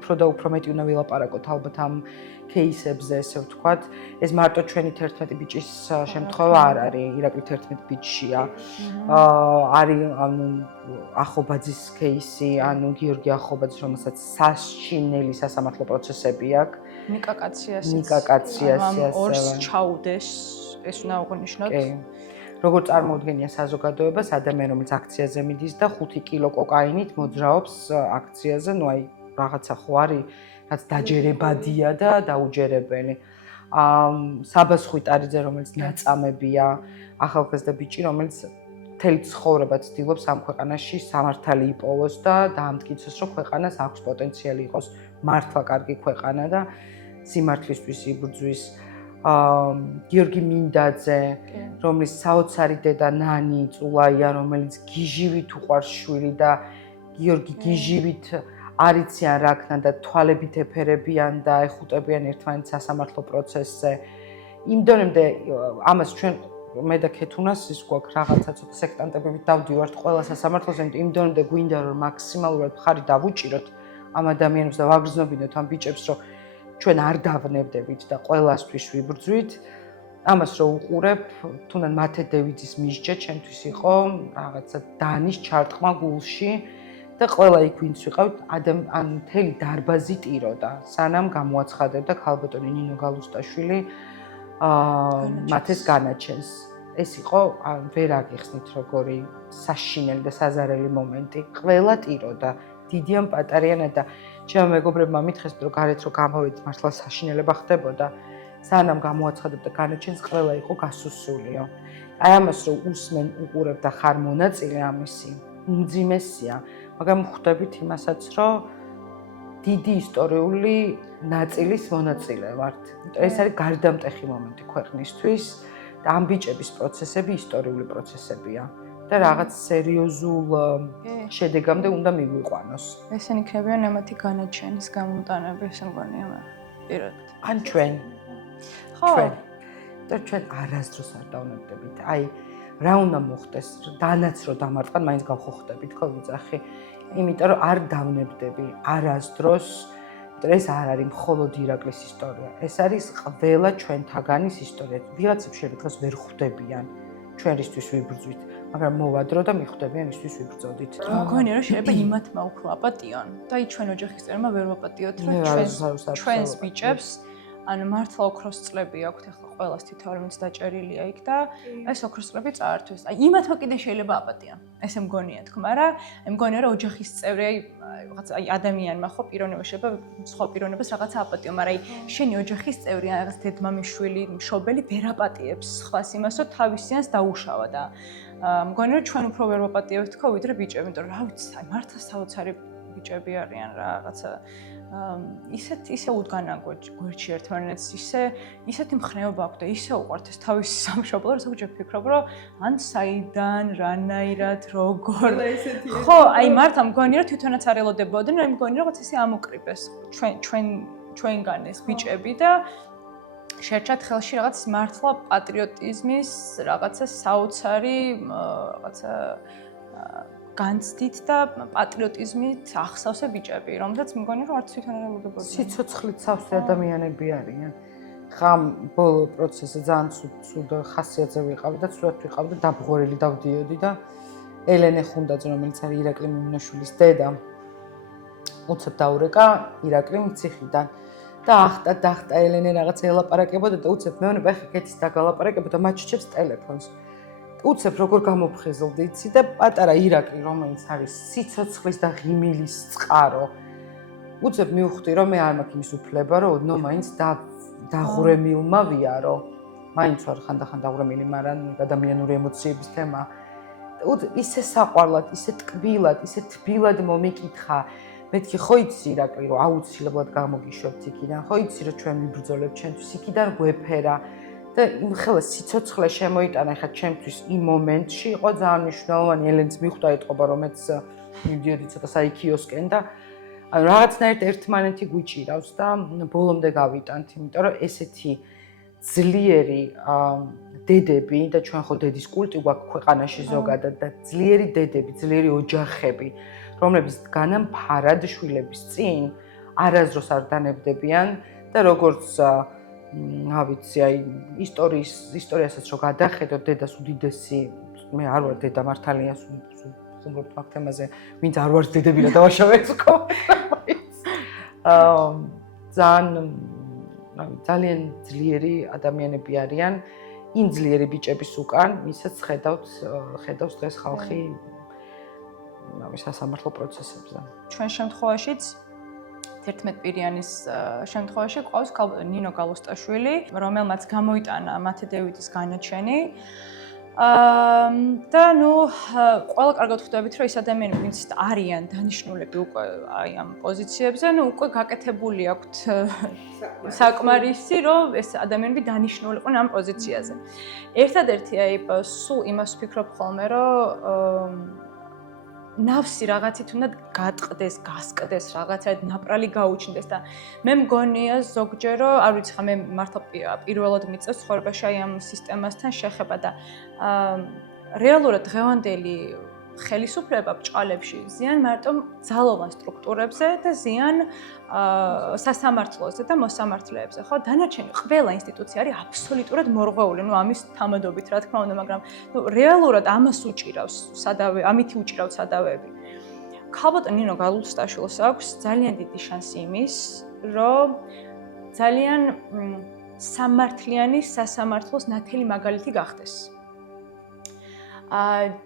უფრო და უფრო მეტი უნდა ვილაპარაკოთ ალბათ ამ кейსებზე, ესე ვთქვათ. ეს მარტო ჩვენი 11 ბიჭის შემთხვევა არ არის, ირაკლი 11 ბიჭია. არის ანუ ახობაძის кейსი, ანუ გიორგი ახობაძის, რომელსაც საშინელი სასამართლო პროცესები აქვს. ნიკა კაციას ორს ჩაუდეს, ეს უნდა აღნიშნოთ. კი. როგორ წარმოუდგენია საზოგადოებას ადამიანი, რომელიც აქციაზე მიდის და 5 კილო კოკაინით მოძრაობს აქციაზე, ну აი რაღაცა ხო არის, რაც დაჯერებადია და დაუჯერებელი. საბას ხვიტარიძე, რომელიც ნაწამებია, ახალგაზრდა ბიჭი, რომელიც მთელი ცხოვრება ცდილობს ამ ქვეყანაში სამართალი იპოვოს და დაამტკიცოს, რომ ქვეყანას აქვს პოტენციალი იყოს მართლა კარგი ქვეყანა და სიმართლისთვის იბრძვის. გიორგი მინდაძე, რომლის საოცარი დედა ნანი წულაია, რომელიც გიჟივით უყვარს შვილი და გიორგი გიჟივით არიციან რაქნა და თვალებით ეფერებიან და ეხუტებიან ერთმანეთს სასამართლო პროცესზე. იმ დონემდე ამას ჩვენ მე და ქეთუნას ის გვაქვს რაღაცა ცოტა სექტანტებით დავდივართ ყველა სასამართლოზე, იმ დონემდე გვინდა რომ მაქსიმალურად მხარი დავუჭიროთ ამ ადამიანებს და ვაგრძნობინოთ ამ ბიჭებს, რომ ჩვენ არ დავნებდებით და ყველასთვის ვიბრძვით. ამას რო უყურებ, თუნდაც მათე დევიძის მისჯა ჩემთვის იყო რაღაცა დანის ჩარტყმა გულში და ყველა იქ ვინც ვიყავთ, ან მთელი დარბაზი ტიროდა, სანამ გამოაცხადებდა ქალბატონი ნინო გალუსტაშვილი მათეს განაჩენს. ეს იყო ვერ აგიხსნით როგორი საშინელი და საზარელი მომენტი. ყველა ტიროდა, დიდიან პატარიანად და ჩემო მეგობრებმა მითხეს, რომ გარეთ რო გამოვედი, მართლა საშინელება ხდებოდა. სანამ გამოაცხადებდა განაჩენს, ყველა იყო გასუსულიო. აი ამას რო უსმენ, უყურებ და ხარ მონაწილე ამისი, უმძიმესია, მაგრამ ხვდებით იმასაც, რომ დიდი ისტორიული ნაწილის მონაწილე ვართ. ეს არის გარდამტეხი მომენტი ქვეყნისთვის და ამ ბიჭების პროცესები ისტორიული პროცესებია. და რაღაც სერიოზულ შედეგამდე უნდა მიგვიყვანოს. ესენი იქნებიან ემათი განაჩენის გამომტანები, ესე მგონია მე. პირადად. ან ჩვენ. ხო. და ჩვენ არასდროს არ დავნებდებით. აი, რა უნდა მოხდეს, დანაც რო დამარტყან, მაინც გავხოხდებით, ხო ვიძახი. იმიტომ რომ არ დავნებდები არასდროს. ეს არ არის მხოლოდ ირაკლის ისტორია. ეს არის ყველა ჩვენთაგანის ისტორია. ვიღაცებს შეიძლება დღეს ვერ ხვდებიან. ჩვენისთვის ვიბრძვით, მაგრამ მოვადრო და მიხვდებიან ისთვის ვიბრძოდით. მგონია რომ შეიძლება იმათმა უფრო აპატიონ და აი ჩვენ ოჯახის წევრმა ვერ ვაპატიოთ, რომ ჩვენს ბიჭებს ანუ მართლა ოქროს წლები აქვთ ახლა ყველას თითოეული ვინც დაჭერილია იქ და ეს ოქროს წლები წაართვეს. აი იმათმა კიდე შეიძლება აპატიონ. ესე მგონია თქმა რა. აი მგონია რომ ოჯახის წევრი რაღაცა აი ადამიანმა ხო პიროვნება შეიძლება სხვა პიროვნებას რაღაცა აპატიონ, მაგრამ აი შენი ოჯახის წევრი ან რაღაც დედმამიშვილი, მშობელი ვერ აპატიებს სხვას იმას, რომ თავისიანს დაუშავა და მგონია რომ ჩვენ უფრო ვერ ვაპატიებთ თქო ვიდრე ბიჭები, იმიტომ რომ რა ვიცი, აი მართლა საოცარი ბიჭები არიან რა რაღაცა ისე უდგანან გვერდში ერთმანეთს, ისეთი მხნეობა აქვს და ისე უყვართ ეს თავისი სამშობლო, რომ ზოგჯერ ვფიქრობ, რომ ან საიდან, რანაირად, როგორ. ხო, აი მართლა მგონია რომ თვითონაც არ ელოდებოდნენ, აი მგონია რომ ესე ამოკრიბეს ჩვენგან ეს ბიჭები და შერჩათ ხელში რაღაც მართლა პატრიოტიზმის რაღაცა საოცარი რაღაცა განცდით და პატრიოტიზმით ახსავსე ბიჭები, რომელსაც მგონია რომ არც თვითონ არ ელოდებოდნენ. სიცოცხლით სავსე ადამიანები არიან. ხამ ბოლო პროცესზე ძალიან ცუდ ხასიათზე ვიყავდი და ცუდად ვიყავდი, დაბღორილი დავდიოდი და ელენე ხუნდაძე, რომელიც არის ირაკლი მიმინაშვილის დედა, უცებ დაურეკა ირაკლიმ ციხიდან. და ახტა ელენე რაღაც ელაპარაკებოდა და უცებ მეუბნება ხე კეთის დაგალაპარაკებოდა და მაჩჩებს ტელეფონს. უცებ როგორ გამოფხიზლდი იცი და პატარა ირაკლი, რომელიც არის სიცოცხლის და ღიმილის წყარო. უცებ მივხვდი რომ მე არ მაქვს იმის უფლება, რომ ოდნო მაინც დაღურემილმა ვიარო. მაინც ვარ ხანდახან დაღურემილი, მაგრამ ადამიანური ემოციების თემა. ისე საყვარლად, ისე ტკბილად, ისე თბილად მომიკითხა. მეთქი ხო იცი ირაკლი რომ აუცილებლად გამოგიშვებთ იქიდან, ხო იცი რომ ჩვენ ვიბრძოლებთ ჩვენთვის იქიდან გვეფერა და იმ ხელა სიცოცხლე შემოიტანა ხა ჩემთვის იმ მომენტში იყო ძალიან მნიშვნელოვანი. ელენს მიხვდა ეთყობა რომ მეც მივდიოდი ცოტა საიქიოსკენ და რაღაცნაირად ერთმანეთი გვიჭირავს და ბოლომდე გავიტანთ, იმიტომ რომ ესეთი ძლიერი დედები და ჩვენ ხო დედის კულტი გვაქვს ქვეყანაში ზოგადად და ძლიერი დედები, ძლიერი ოჯახები, რომლებიც განამ ფარად შვილების წინ არასდროს არ დანებდებიან და როგორც ავიცი, აი ისტორიასაც რო გადახედოთ დედას უდიდესი, მე არ ვარ დედა მართალია ხუმრობთ მაგ თემაზე, ვინც არ ვარ დედები რა დავაშავეთ ხო? ძალიან ძლიერი ადამიანები არიან, იმ ძლიერი ბიჭების უკან, ვისაც ხედავს დღეს ხალხი სასამართლო პროცესებზე. ჩვენ შემთხვევაშიც 11 პირიანის შემთხვევაში ყავს ნინო გალუსტაშვილი, რომელმაც გამოიტანა მათე დევიდის განაჩენი. და ყველა კარგად ხვდებით, რომ ეს ადამიანები, ვინც არიან დანიშნულები უკვე აი ამ პოზიციებზე, უკვე გაკეთებული აქვთ საკმარისი, რომ ეს ადამიანები დანიშნულიყვნენ ამ პოზიციაზე. ერთადერთი აი სულ იმას ვფიქრობ ხოლმე, რომ ნავსი რაღაცით უნდა გატყდეს, გასკდეს, რაღაცა ნაპრალი გაუჩნდეს და მე მგონია ზოგჯერ რომ არ ვიცი ხა მე მართლა პირველად მიწევს ცხოვრებაში აი ამ სისტემასთან შეხება და რეალურად დღევანდელი ხელისუფლება ბჭყალებში ზიან მარტო ძალოვან სტრუქტურებზე და ზიან სასამართლოზე და მოსამართლეებზე, ხო? დანარჩენი ყველა ინსტიტუცია არის აბსოლუტურად მორღვეული, ამის თამადობით, რა თქმა უნდა, მაგრამ რეალურად ამას უჭირავს ამითი უჭირავთ სადავეები. ქალბატონ ნინო გალუსტაშვილს აქვს ძალიან დიდი შანსი იმის, რომ ძალიან სამართლიანი სასამართლოს ნათელი მაგალითი გახდეს.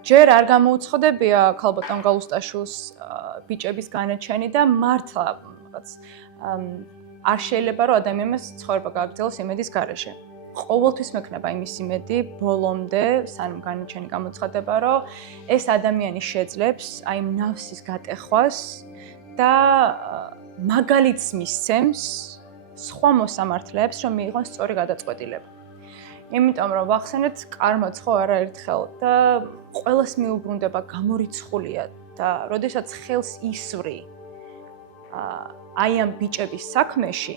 ჯერ არ გამოუცხოდებია ქალბატონ გალუსტაშვილს ბიჭების განაჩენი და მართლა რაღაც არ შეიძლება რომ ადამიანს ცხოვრება გააგრძელოს იმედის გარეშე. ყოველთვის მექნება იმის იმედი ბოლომდე, სანამ განაჩენი გამოცხადება, რომ ეს ადამიანი შეძლებს აი ნავსის გატეხვას და მაგალითს მისცემს სხვა მოსამართლეებს, რომ მიიღონ სწორი გადაწყვეტილება. იმიტომ რომ ვახსენეთ, კარმაც ხო არაერთხელ და ყველას მიუბრუნდება გამორიცხულია და როდესაც ხელს ისვრი აი ამ ბიჭების საქმეში,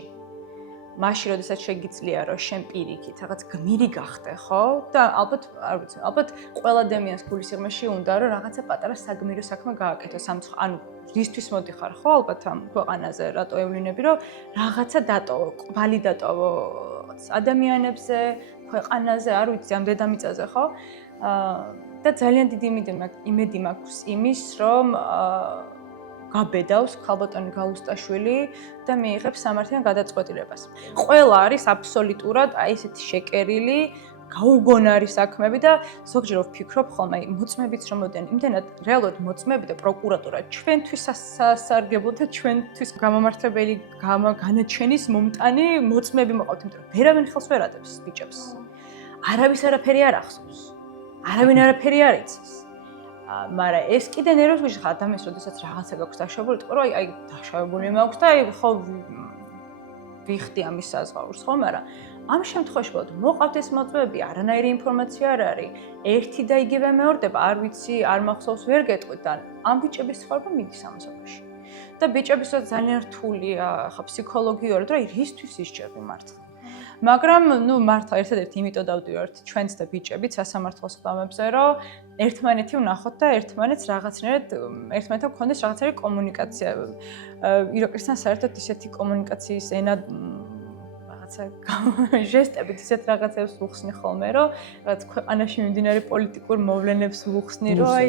მაშინ როდესაც შეგიძლია რომ შენ პირიქით რაღაც გმირი გახდე, ხო? და ალბათ, არ ვიცი, ალბათ ყველა ადამიანს გულისიღრმეში უნდა რომ რაღაცა პატარა საგმირო საქმე გააკეთოს. ანუ რისთვის მოდიხარ, ხო? ალბათ ამ ქვეყანაზე რატო ევლინები, რომ რაღაცა დატოვო, ყვალი დატოვო ადამიანებზე, ქვეყანაზე, არ ვიცი, ამ დედამიწაზე, ხო? და ძალიან დიდი იმედი მაქვს იმის, რომ გაბედავს ქალბატონი გალუსტაშვილი და მიიღებს სამართლიან გადაწყვეტილებას. ყველა არის აბსოლუტურად აი ესეთი შეკერილი, გაუგონარი საქმეები და ზოგჯერ ვფიქრობ ხოლმე მოწმებიც რომ მოდიან, იმდენად რეალურად მოწმები და პროკურატურა ჩვენთვის სასარგებლო და ჩვენთვის გამომართლებელი განაჩენის მომტანი მოწმები მოყავთ, იმიტომ რომ ვერავინ ხელს ვერ ადებს ბიჭებს. არავის არაფერი არ ახსოვს. არავინ არაფერი არ იცის. მაგრამ ეს კიდე ნერვს ვიჟხა ადამიანს, როდესაც რაღაცა გაქვს დაშავებული, თქო რომ აი დაშავებული მაქვს და აი ხო ვიხდი ამის საზღაურს, ხო, მაგრამ ამ შემთხვევაში მოყავთ ეს მოწმეები, არანაირი ინფორმაცია არ არის. ერთი და იგივე მეორდება, არ ვიცი, არ მახსოვს, ვერ გეტყვით და ამ ბიჭების ცხოვრება მიდის ამასობაში. და ბიჭებისაც ძალიან რთულია, ხა ფსიქოლოგიურად, რომ რისთვის ისჭები მართლა. მაგრამ მართლა ერთადერთი იმიტომ დავდივართ ჩვენც და ბიჭებით სასამართლოს ხდომებზე, რომ ერთმანეთი ვნახოთ და ერთმანეთს ერთმანეთთან გქონდეს რაღაცნაირი კომუნიკაცია. ირაკლისთან საერთოდ ისეთი კომუნიკაციის ენა ჟესტებით ისეთ რაღაცებს ვუხსნი ხოლმე, რომ რაღაც ქვეყანაში მიმდინარე პოლიტიკურ მოვლენებს ვუხსნი, რომ აი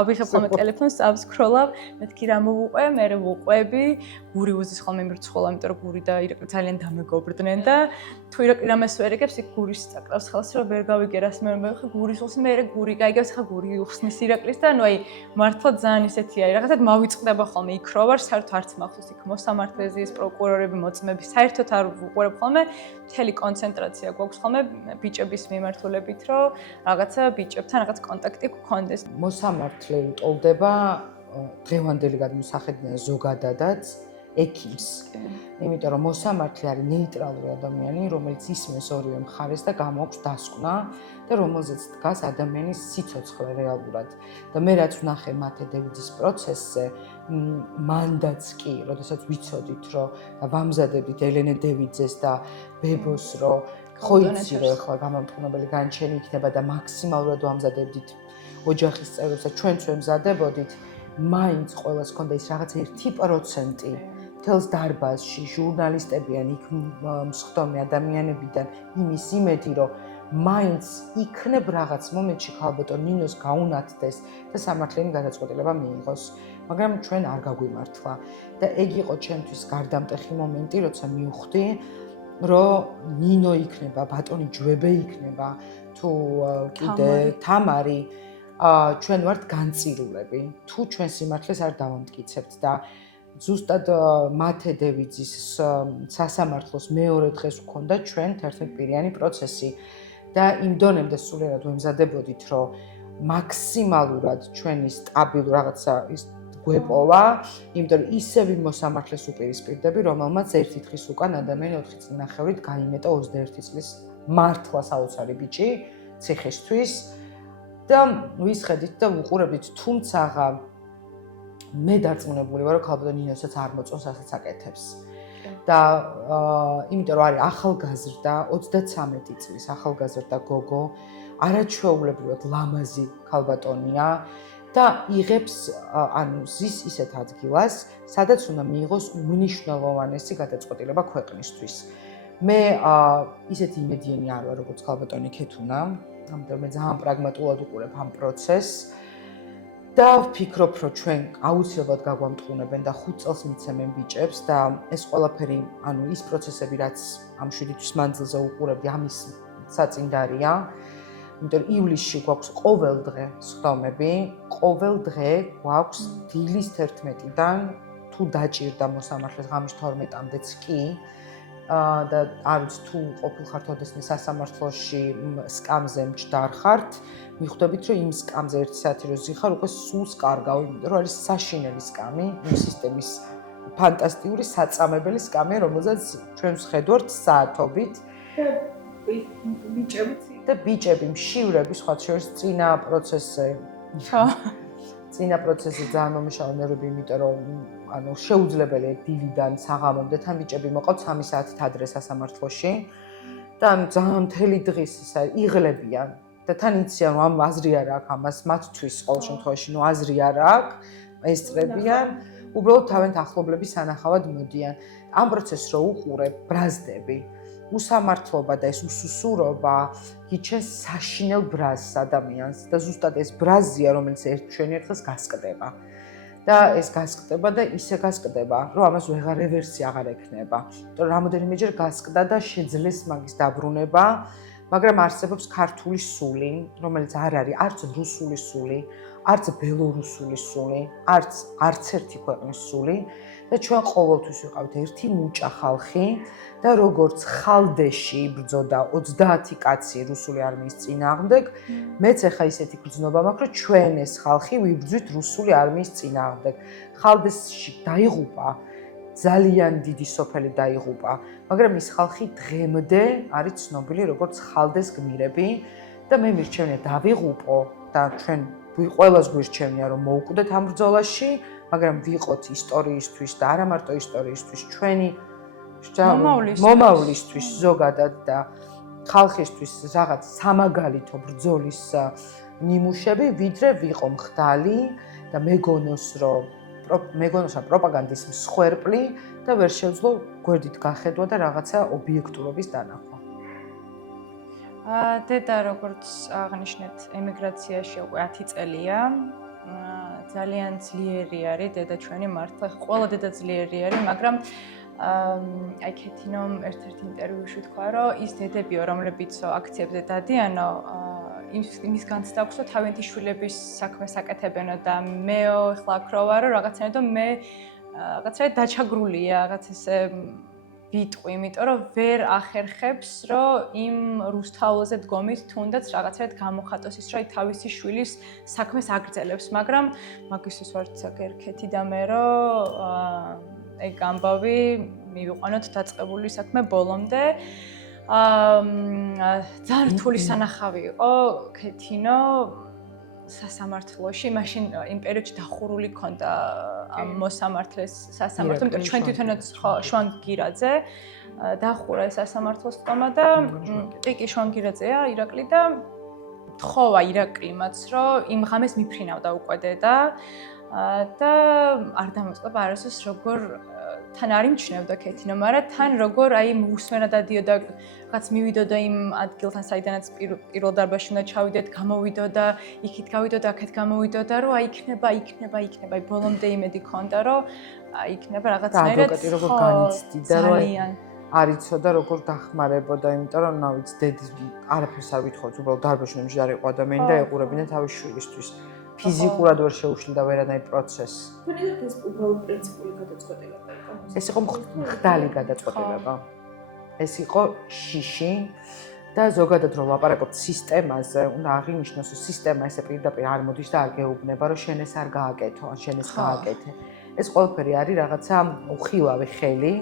ავიღებ ხოლმე ტელეფონს, ავსკროლავ, მეთქი რა მოვუყვე, მე ვუყვები, გური უზის ხოლმე მირცხოლა, იმიტომ რომ გური და ირაკლი ძალიან დამეგობრდნენ და თუ ირაკლი რამეს ვერ ეგებს, იქ გურის წაკრავს ხელს, რომ ვერ გავიგერას მე ხა გურის უხსნი, მე გური გაიგებს, ხა გური უხსნის ირაკლის და ნუ აი მართლა ძალიან ისეთია, რაღაცად მავიწყდება ხოლმე იქ რო ვარ, საერთოდ არც მახსოვს იქ მოსამართლეების პროკურორები, მოწმეები, საერთოდ არ ვუყურებ ხოლმე, მთელი კონცენტრაცია გვაქვს ხოლმე ბიჭების მიმართულებით, რომ რაღაცა ბიჭებთან რაღაც კონტაქტი გქონდეს. მოსამართლე უტოლდება დღევანდელი გადმოსახედიდან ზოგადადაც ექიმს. იმიტომ რომ მოსამართლე არის ნეიტრალური ადამიანი, რომელიც ისმის ორივე მხარეს და გამოაქვს დასკვნა და რომელზეც დგას ადამიანის სიცოცხლე რეალურად. და მე რაც ვნახე მათე დევიძის პროცესზე, მანდაც კი, როდესაც ვიცოდით, რომ ვამზადებდით ელენე დევიძეს და ბებოს, რომ ხო იცი, რომ ახლა გამამტყუნებელი განჩენი იქნება და მაქსიმალურად ვამზადებდით ოჯახის წევრებს და ჩვენც ვემზადებოდით, მაინც ყოველას ჰქონდა ის რაღაც 1% მთელს დარბაზში ჟურნალისტებიან იქ მსხდომი ადამიანებიდან იმის იმედი, რომ მაინც იქნებ რაღაც მომენტში ქალბატონ ნინოს გაუნათდეს და სამართლიანი გადაწყვეტილება მიიღოს. მაგრამ ჩვენ არ გაგვიმართლა და ეგ იყო ჩემთვის გარდამტეხი მომენტი, როცა მივხვდი, რომ ნინო იქნება, ბატონი ჯვებე იქნება, თუ კიდე თამარი ჩვენ ვართ განწირულები, თუ ჩვენ სიმართლეს არ დავამტკიცებთ და ზუსტად მათე დევიძის სასამართლოს მეორე დღეს ვქონდა ჩვენ 11-პირიანი პროცესი და იმ დონემდე სულიერად ვემზადებოდით, რომ მაქსიმალურად ჩვენი სტაბილური რაღაცა ის გვეპოვა, იმიტომ რომ ისევ იმ მოსამართლეს უპირისპირდები, რომელმაც ერთი დღის უკან ადამიანი 4 წლინახევრით გაიმეტა 21 წლის მართლა საოცარი ბიჭი ციხისთვის და ვისხედით და ვუყურებდით, თუმცა მე დარწმუნებული ვარ, რომ ქალბატონ ნინოსაც არ მოწონს რასაც აკეთებს. და იმიტომ რომ არის ახალგაზრდა, 33 წლის ახალგაზრდა გოგო, არაჩვეულებრივად ლამაზი ქალბატონია და იღებს ანუ ზის ისეთ ადგილას, სადაც უნდა მიიღოს უმნიშვნელოვანესი გადაწყვეტილება ქვეყნისთვის. მე ისეთი იმედიანი არ ვარ, როგორც ქალბატონი ქეთუნა, ამიტომ მე ძალიან პრაგმატულად ვუყურებ ამ პროცესს. და ვფიქრობ, რომ ჩვენ აუცილებლად გაგვამტყუნებენ და 5 წელს მიცემენ ბიჭებს და ეს ყველაფერი, ანუ ის პროცესები, რაც ამ 7 თვის მანძილზე ვუყურებდი, ამის საწინდარია. იმიტომ რომ ივლისში გვაქვს ყოველ დღე სხდომები, ყოველ დღე გვაქვს დილის 11-დან თუ დაჭირდა მოსამართლეს ღამის 12-მდეც კი და არ ვიცი თუ ყოფილხართ ოდესმე სასამართლოში სკამზე მჯდარ ხართ, მიხვდებით, რომ იმ სკამზე 1 საათი რო ზიხარ, უკვე სულს კარგავ, იმიტომ რომ არის საშინელი სკამი, იმ სისტემის ფანტასტიკური საწამებელი სკამი, რომელზეც ჩვენ ვხედავთ საათობით და ბიჭები მშივრები, სხვა შორის წინა პროცესზე ძალიან მომიშალა ნერვები, იმიტომ რომ ანუ შეუძლებელია დილიდან საღამომდე თან ბიჭები მოყავთ 3 საათით ადრე სასამართლოში და ძალიან მთელი დღის ისა იღლებიან და თან იციან რომ ამ აზრი არ აქვს ამას მათთვის ყოველ შემთხვევაში ნუ აზრი არ აქვს ესწრებიან უბრალოდ თავენთ ახლობლების სანახავად მოდიან ამ პროცესს რო უყურებ ბრაზდები უსამართლობა და ეს უსუსურობა გიჩენს საშინელ ბრაზს ადამიანს და ზუსტად ეს ბრაზია რომელიც ერთშენიერ დღეს გასკდება და ეს გასკდება და ისე გასკდება რომ ამას ვეღარ რევერსი აღარ ექნება იმიტომ რომ რამოდენიმეჯერ გასკდა და შეძლეს მაგის დაბრუნება მაგრამ არსებობს ქართული სული რომელიც არ არის არც რუსული სული არც ბელორუსული სული არც ერთი ქვეყნის სული და ჩვენ ყოველთვის ვიყავით ერთი მუჭა ხალხი და როგორც ხალდეში იბრძოდა 30 კაცი რუსული არმიის წინააღმდეგ მეც ახლა ისეთი გრძნობა მაქვს რომ ჩვენ ეს ხალხი ვიბრძვით რუსული არმიის წინააღმდეგ ხალდეში დაიღუპა ძალიან დიდი სოფელი დაიღუპა მაგრამ ის ხალხი დღემდე არის ცნობილი როგორც ხალდეს გმირები და მე მირჩევნია დავიღუპო და ჩვენ ყველას გვირჩევნია რომ მოვკვდეთ ამ ბრძოლაში მაგრამ ვიყოთ ისტორიისთვის და არა მარტო ისტორიისთვის ჩვენი მომავლისთვის ზოგადად და ხალხისთვის რაღაც სამაგალითო ბრძოლის ნიმუშები ვიდრე ვიყო მხდალი და მეგონოს რომ პროპაგანდის მსხვერპლი და ვერ შევძლო გვერდით გახედვა და რაღაცა ობიექტურობის დანახვა. დედა როგორც აღნიშნეთ ემიგრაციაში უკვე 10 წელია. ძალიან ძლიერი არის დედა ჩვენი მართლა ყველა დედა ძლიერი არის, მაგრამ აი ქეთინომ ერთ-ერთ ინტერვიუში თქვა, რომ ის დედებიო, რომლებიც აქციებზე დადიანო, იმის განცდა აქვს, რომ თავიანთი შვილების საქმეს აკეთებენო და მეო ახლა აქ რო ვარო, რაღაცნაირად მე რაღაცნაირად დაჩაგრულია, რაღაც ესე ვიტყვი, იმიტომ რომ ვერ ახერხებს, რომ იმ რუსთაველზე დგომით თუნდაც რაღაცნაირად გამოხატოს ის, რომ თავისი შვილის საქმეს აგრძელებს, მაგრამ მაგისთვის ვართ გერქეთი და მე რომ ეგ ამბავი მივიყვანოთ დაწყებული საქმე ბოლომდე. ძალიან რთული სანახავი იყო ქეთინო სასამართლოში, მაშინ იმ პერიოდში დახურული ქონდა ამ მოსამართლეს სასამართლო, იმიტომ ჩვენ თვითონაც შვანგირაძე დახურა ეს სასამართლოს თქმა და კი შვანგირაძეა ირაკლი და თხოვა ირაკლიმაც, რომ იმ ღამეს მიფრინავდა უკვე დედა და არ დამოწყება არასდროს როგორ თან არ იმჩნევდა ქეთინო, მაგრამ თან როგორ აი უსმენა დადიოდა, რაღაც მივიდოდა იმ ადგილთან, საიდანაც პირველ დარბაზში უნდა ჩავიდეთ, გამოვიდოდა, იქით გავიდოდა, აქეთ გამოვიდოდა, რომ აი იქნება, აი ბოლომდე იმედი ქონდა, რომ აი იქნება რაღაცნაირად. და ადვოკატი როგორ განიცდიდა, რომ არ იცოდა როგორ დახმარებოდა, იმიტომ რომ რა ვიცი, დედის არაფერს არ ვითხოვს, უბრალოდ დარბაზში არ იყო ადამიანი და ეყურებინა თავის შვილისთვის. ფიზიკურად ვერ შეუშლიდა ვერანაირ პროცესს. თუნდაც ეს უბრალოდ პრინციპული გადაწყვეტილება იყო. ეს იყო მხდალი გადაწყვეტილება. ეს იყო შიში და ზოგადად რომ ვაპარაკობთ სისტემაზე, უნდა აღინიშნოს, რომ სისტემა ესე პირდაპირ არ მოდის და არ გეუბნება, რომ შენ ეს არ გააკეთო, ან შენ ეს გააკეთე. ეს ყველაფერი არის რაღაცა უხილავი ხელი,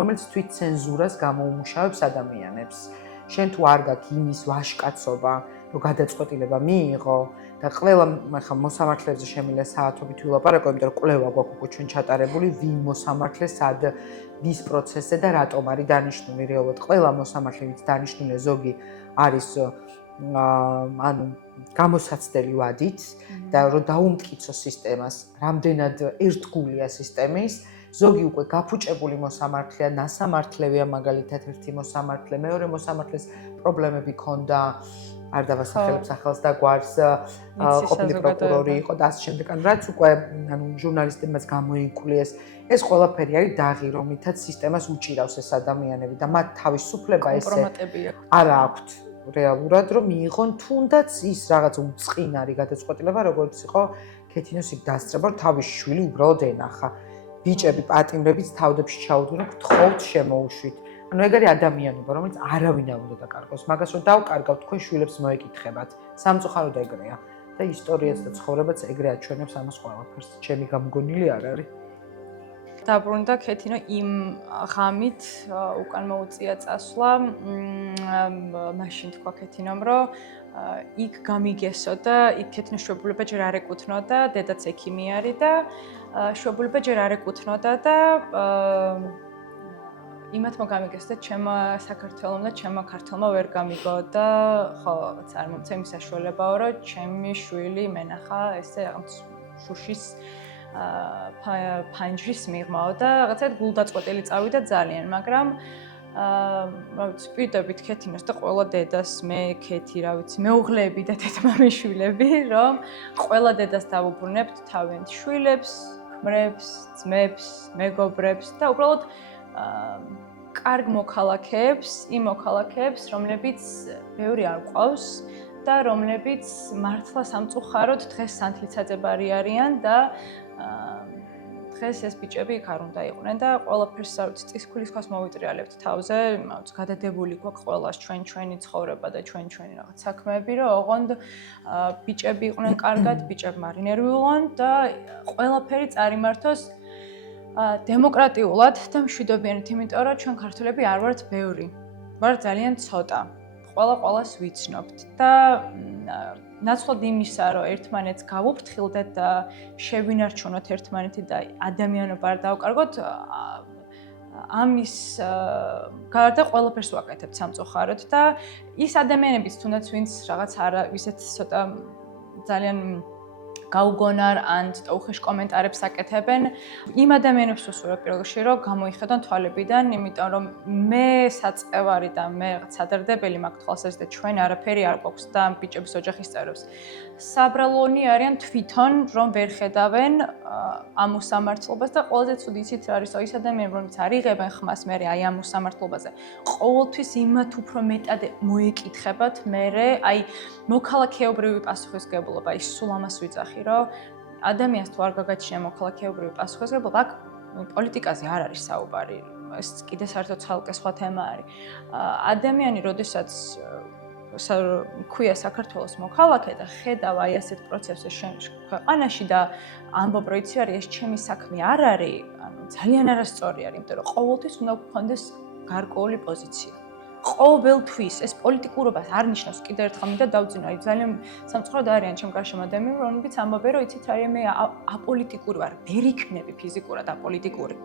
რომელიც თვით ცენზურას გამოუმუშავებს ადამიანებს. შენ თუ არ გაქვს იმის ვაშკაცობა, რომ გადაწყვეტილება მიიღო და ყველა ახლა მოსამართლეებზე შემიძლია საათობით ვილაპარაკო, იმიტომ რომ კვლევა გვაქვს უკვე ჩვენ ჩატარებული, ვინ მოსამართლე სად ვის პროცესზე და რატომ არის დანიშნული რეალურად. ყველა მოსამართლე ვინც დანიშნულია ზოგი არის ანუ გამოსაცდელი ვადით და რომ დაუმტკიცო სისტემას, რამდენად ერთგულია სისტემის, ზოგი უკვე გაფუჭებული მოსამართლეა, ნასამართლევია მაგალითად ერთი მოსამართლე, მეორე მოსამართლეს პრობლემები ქონდა, არ დავასახელებ სახელს და გვარს ყოფილი პროკურორი იყო და ასე შემდეგ. ანუ რაც უკვე ანუ ჟურნალისტებმაც გამოიკულიეს, ეს ყველაფერი არის დაღი, რომლითაც სისტემას უჭირავს ეს ადამიანები და მათ თავისუფლება ესე არ აქვთ რეალურად, რომ მიიღონ თუნდაც ის რაღაც უწყინარი გადაწყვეტილება, როგორც იყო ქეთინოს იქ დასწრება, რომ თავის შვილი უბრალოდ ენახა. ბიჭები პატიმრებით თავდებში ჩაუდგნენ, გთხოვთ შემოუშვით. ანუ ეგ არის ადამიანობა, რომელიც არავინ არ უნდა დაკარგოს. მაგას რომ დავკარგავთ, თქვენ შვილებს მოეკითხებათ. სამწუხაროდ ეგრეა და ისტორიაც და ცხოვრებაც ეგრე აჩვენებს ამას ყველაფერს. ჩემი გამგონილი არ არის. დაბრუნდა ქეთინო იმ ღამით უკან მოუწია წასვლა. მაშინ თქვა ქეთინომ, რომ იქ გამიგესო და იქ ქეთინოს შვებულება ჯერ არ ეკუთვნოდა, დედაც ექიმი არის და შვებულება ჯერ არ ეკუთვნოდა და იმათმა გამიგესდა ჩემო საქართველომ და ჩემო ქართლმა ვერ გამიგო და ხო რაღაც არ მომწე იმის საშუალებაო რომ ჩემი შვილი მენახა ესე რაღაც შუშის ფანჯრის მიღმაო და რაღაცა გულდაწყვეტილი წავიდა ძალიან, მაგრამ რა ვიცი, პირდებით ქეთინოს და ყველა დედას მე ქეთი, რა ვიცი, მეუღლეები და დედმამიშვილები, რომ ყველა დედას დავუბრუნებთ თავიანთ შვილებს, ქმრებს, ძმებს, მეგობრებს და უბრალოდ კარგ მოქალაქეებს, იმ მოქალაქეებს, რომლებიც ბევრი არ ყავს და რომლებიც მართლა სამწუხაროდ დღეს სანთლიცაძებარი არიან და დღეს ეს ბიჭები იქ არ უნდა იყვნენ და ყველაფერს წისქვილის ქვას მოვიტრიალებთ თავზე, გადადებული გვაქვს ყველას ჩვენი ცხოვრება და ჩვენი რაღაც საქმეები, რომ ოღონდ ბიჭები იყვნენ კარგად, ბიჭებმა არ ინერვიულან და ყველაფერი წარიმართოს დემოკრატიულად და მშვიდობიანად, იმიტომ რომ ჩვენ ქართველები არ ვართ ბევრი. ვართ ძალიან ცოტა. ყველას ვიცნობთ და ნაცვლად იმისა, რომ ერთმანეთს გავუფრთხილდეთ და შევინარჩუნოთ ერთმანეთი და ადამიანობა არ დავკარგოთ, ამის გარდა ყველაფერს ვაკეთებთ სამწუხაროდ და ის ადამიანებიც თუნდაც ვინც რაღაც არა ისეთ ცოტა ძალიან გაუგონარ ან უხეშ კომენტარებს აკეთებენ. იმ ადამიანებს უსურვებ პირველში, რომ გამოიხედონ თვალებიდან, იმიტომ რომ მე საწყევარი და მე სადარდებელი მაქვს თვალსაზრისით, ჩვენ არაფერი არ გვაქვს და ბიჭების ოჯახის წევრებს. საბრალონი არიან თვითონ, რომ ვერ ხედავენ ამ უსამართლობას და ყველაზე ცუდი იცით რა არის, ის ადამიანები, რომლებიც არ იღებენ ხმას მე აი ამ უსამართლობაზე. ყოველთვის იმათ უფრო მეტად მოიკითხებათ მე, აი მოქალაქეობრივი პასუხისმგებლობა, ის სულ ამას ვიძახი, რომ ადამიანს თუ არ გაგაჩნია მოქალაქეობრივი პასუხისმგებლობა, აქ პოლიტიკაზე არ არის საუბარი. ეს კიდე საერთოდ ცალკე სხვა თემა არის. ადამიანი, როდესაც ქვია საქართველოს მოქალაქე და ხედავ აი ასეთ პროცესებს ქვეყანაში და ამბობ, რომ იცი არის, ეს ჩემი საქმე არ არის, ანუ ძალიან არასწორი არის, იმიტომ რომ ყოველთვის უნდა გქონდეს გარკვეული პოზიცია. ყოველთვის ეს პოლიტიკურობას არ ნიშნავს, კიდევ ერთხელ მინდა დავძინო, აი ძალიან სამწუხაროდ არიან ჩემ გარშემო ადამიანები, რომლებიც ამბობენ, რომ იცით არის, მე აპოლიტიკური ვარ, ვერ იქნები ფიზიკურად აპოლიტიკური.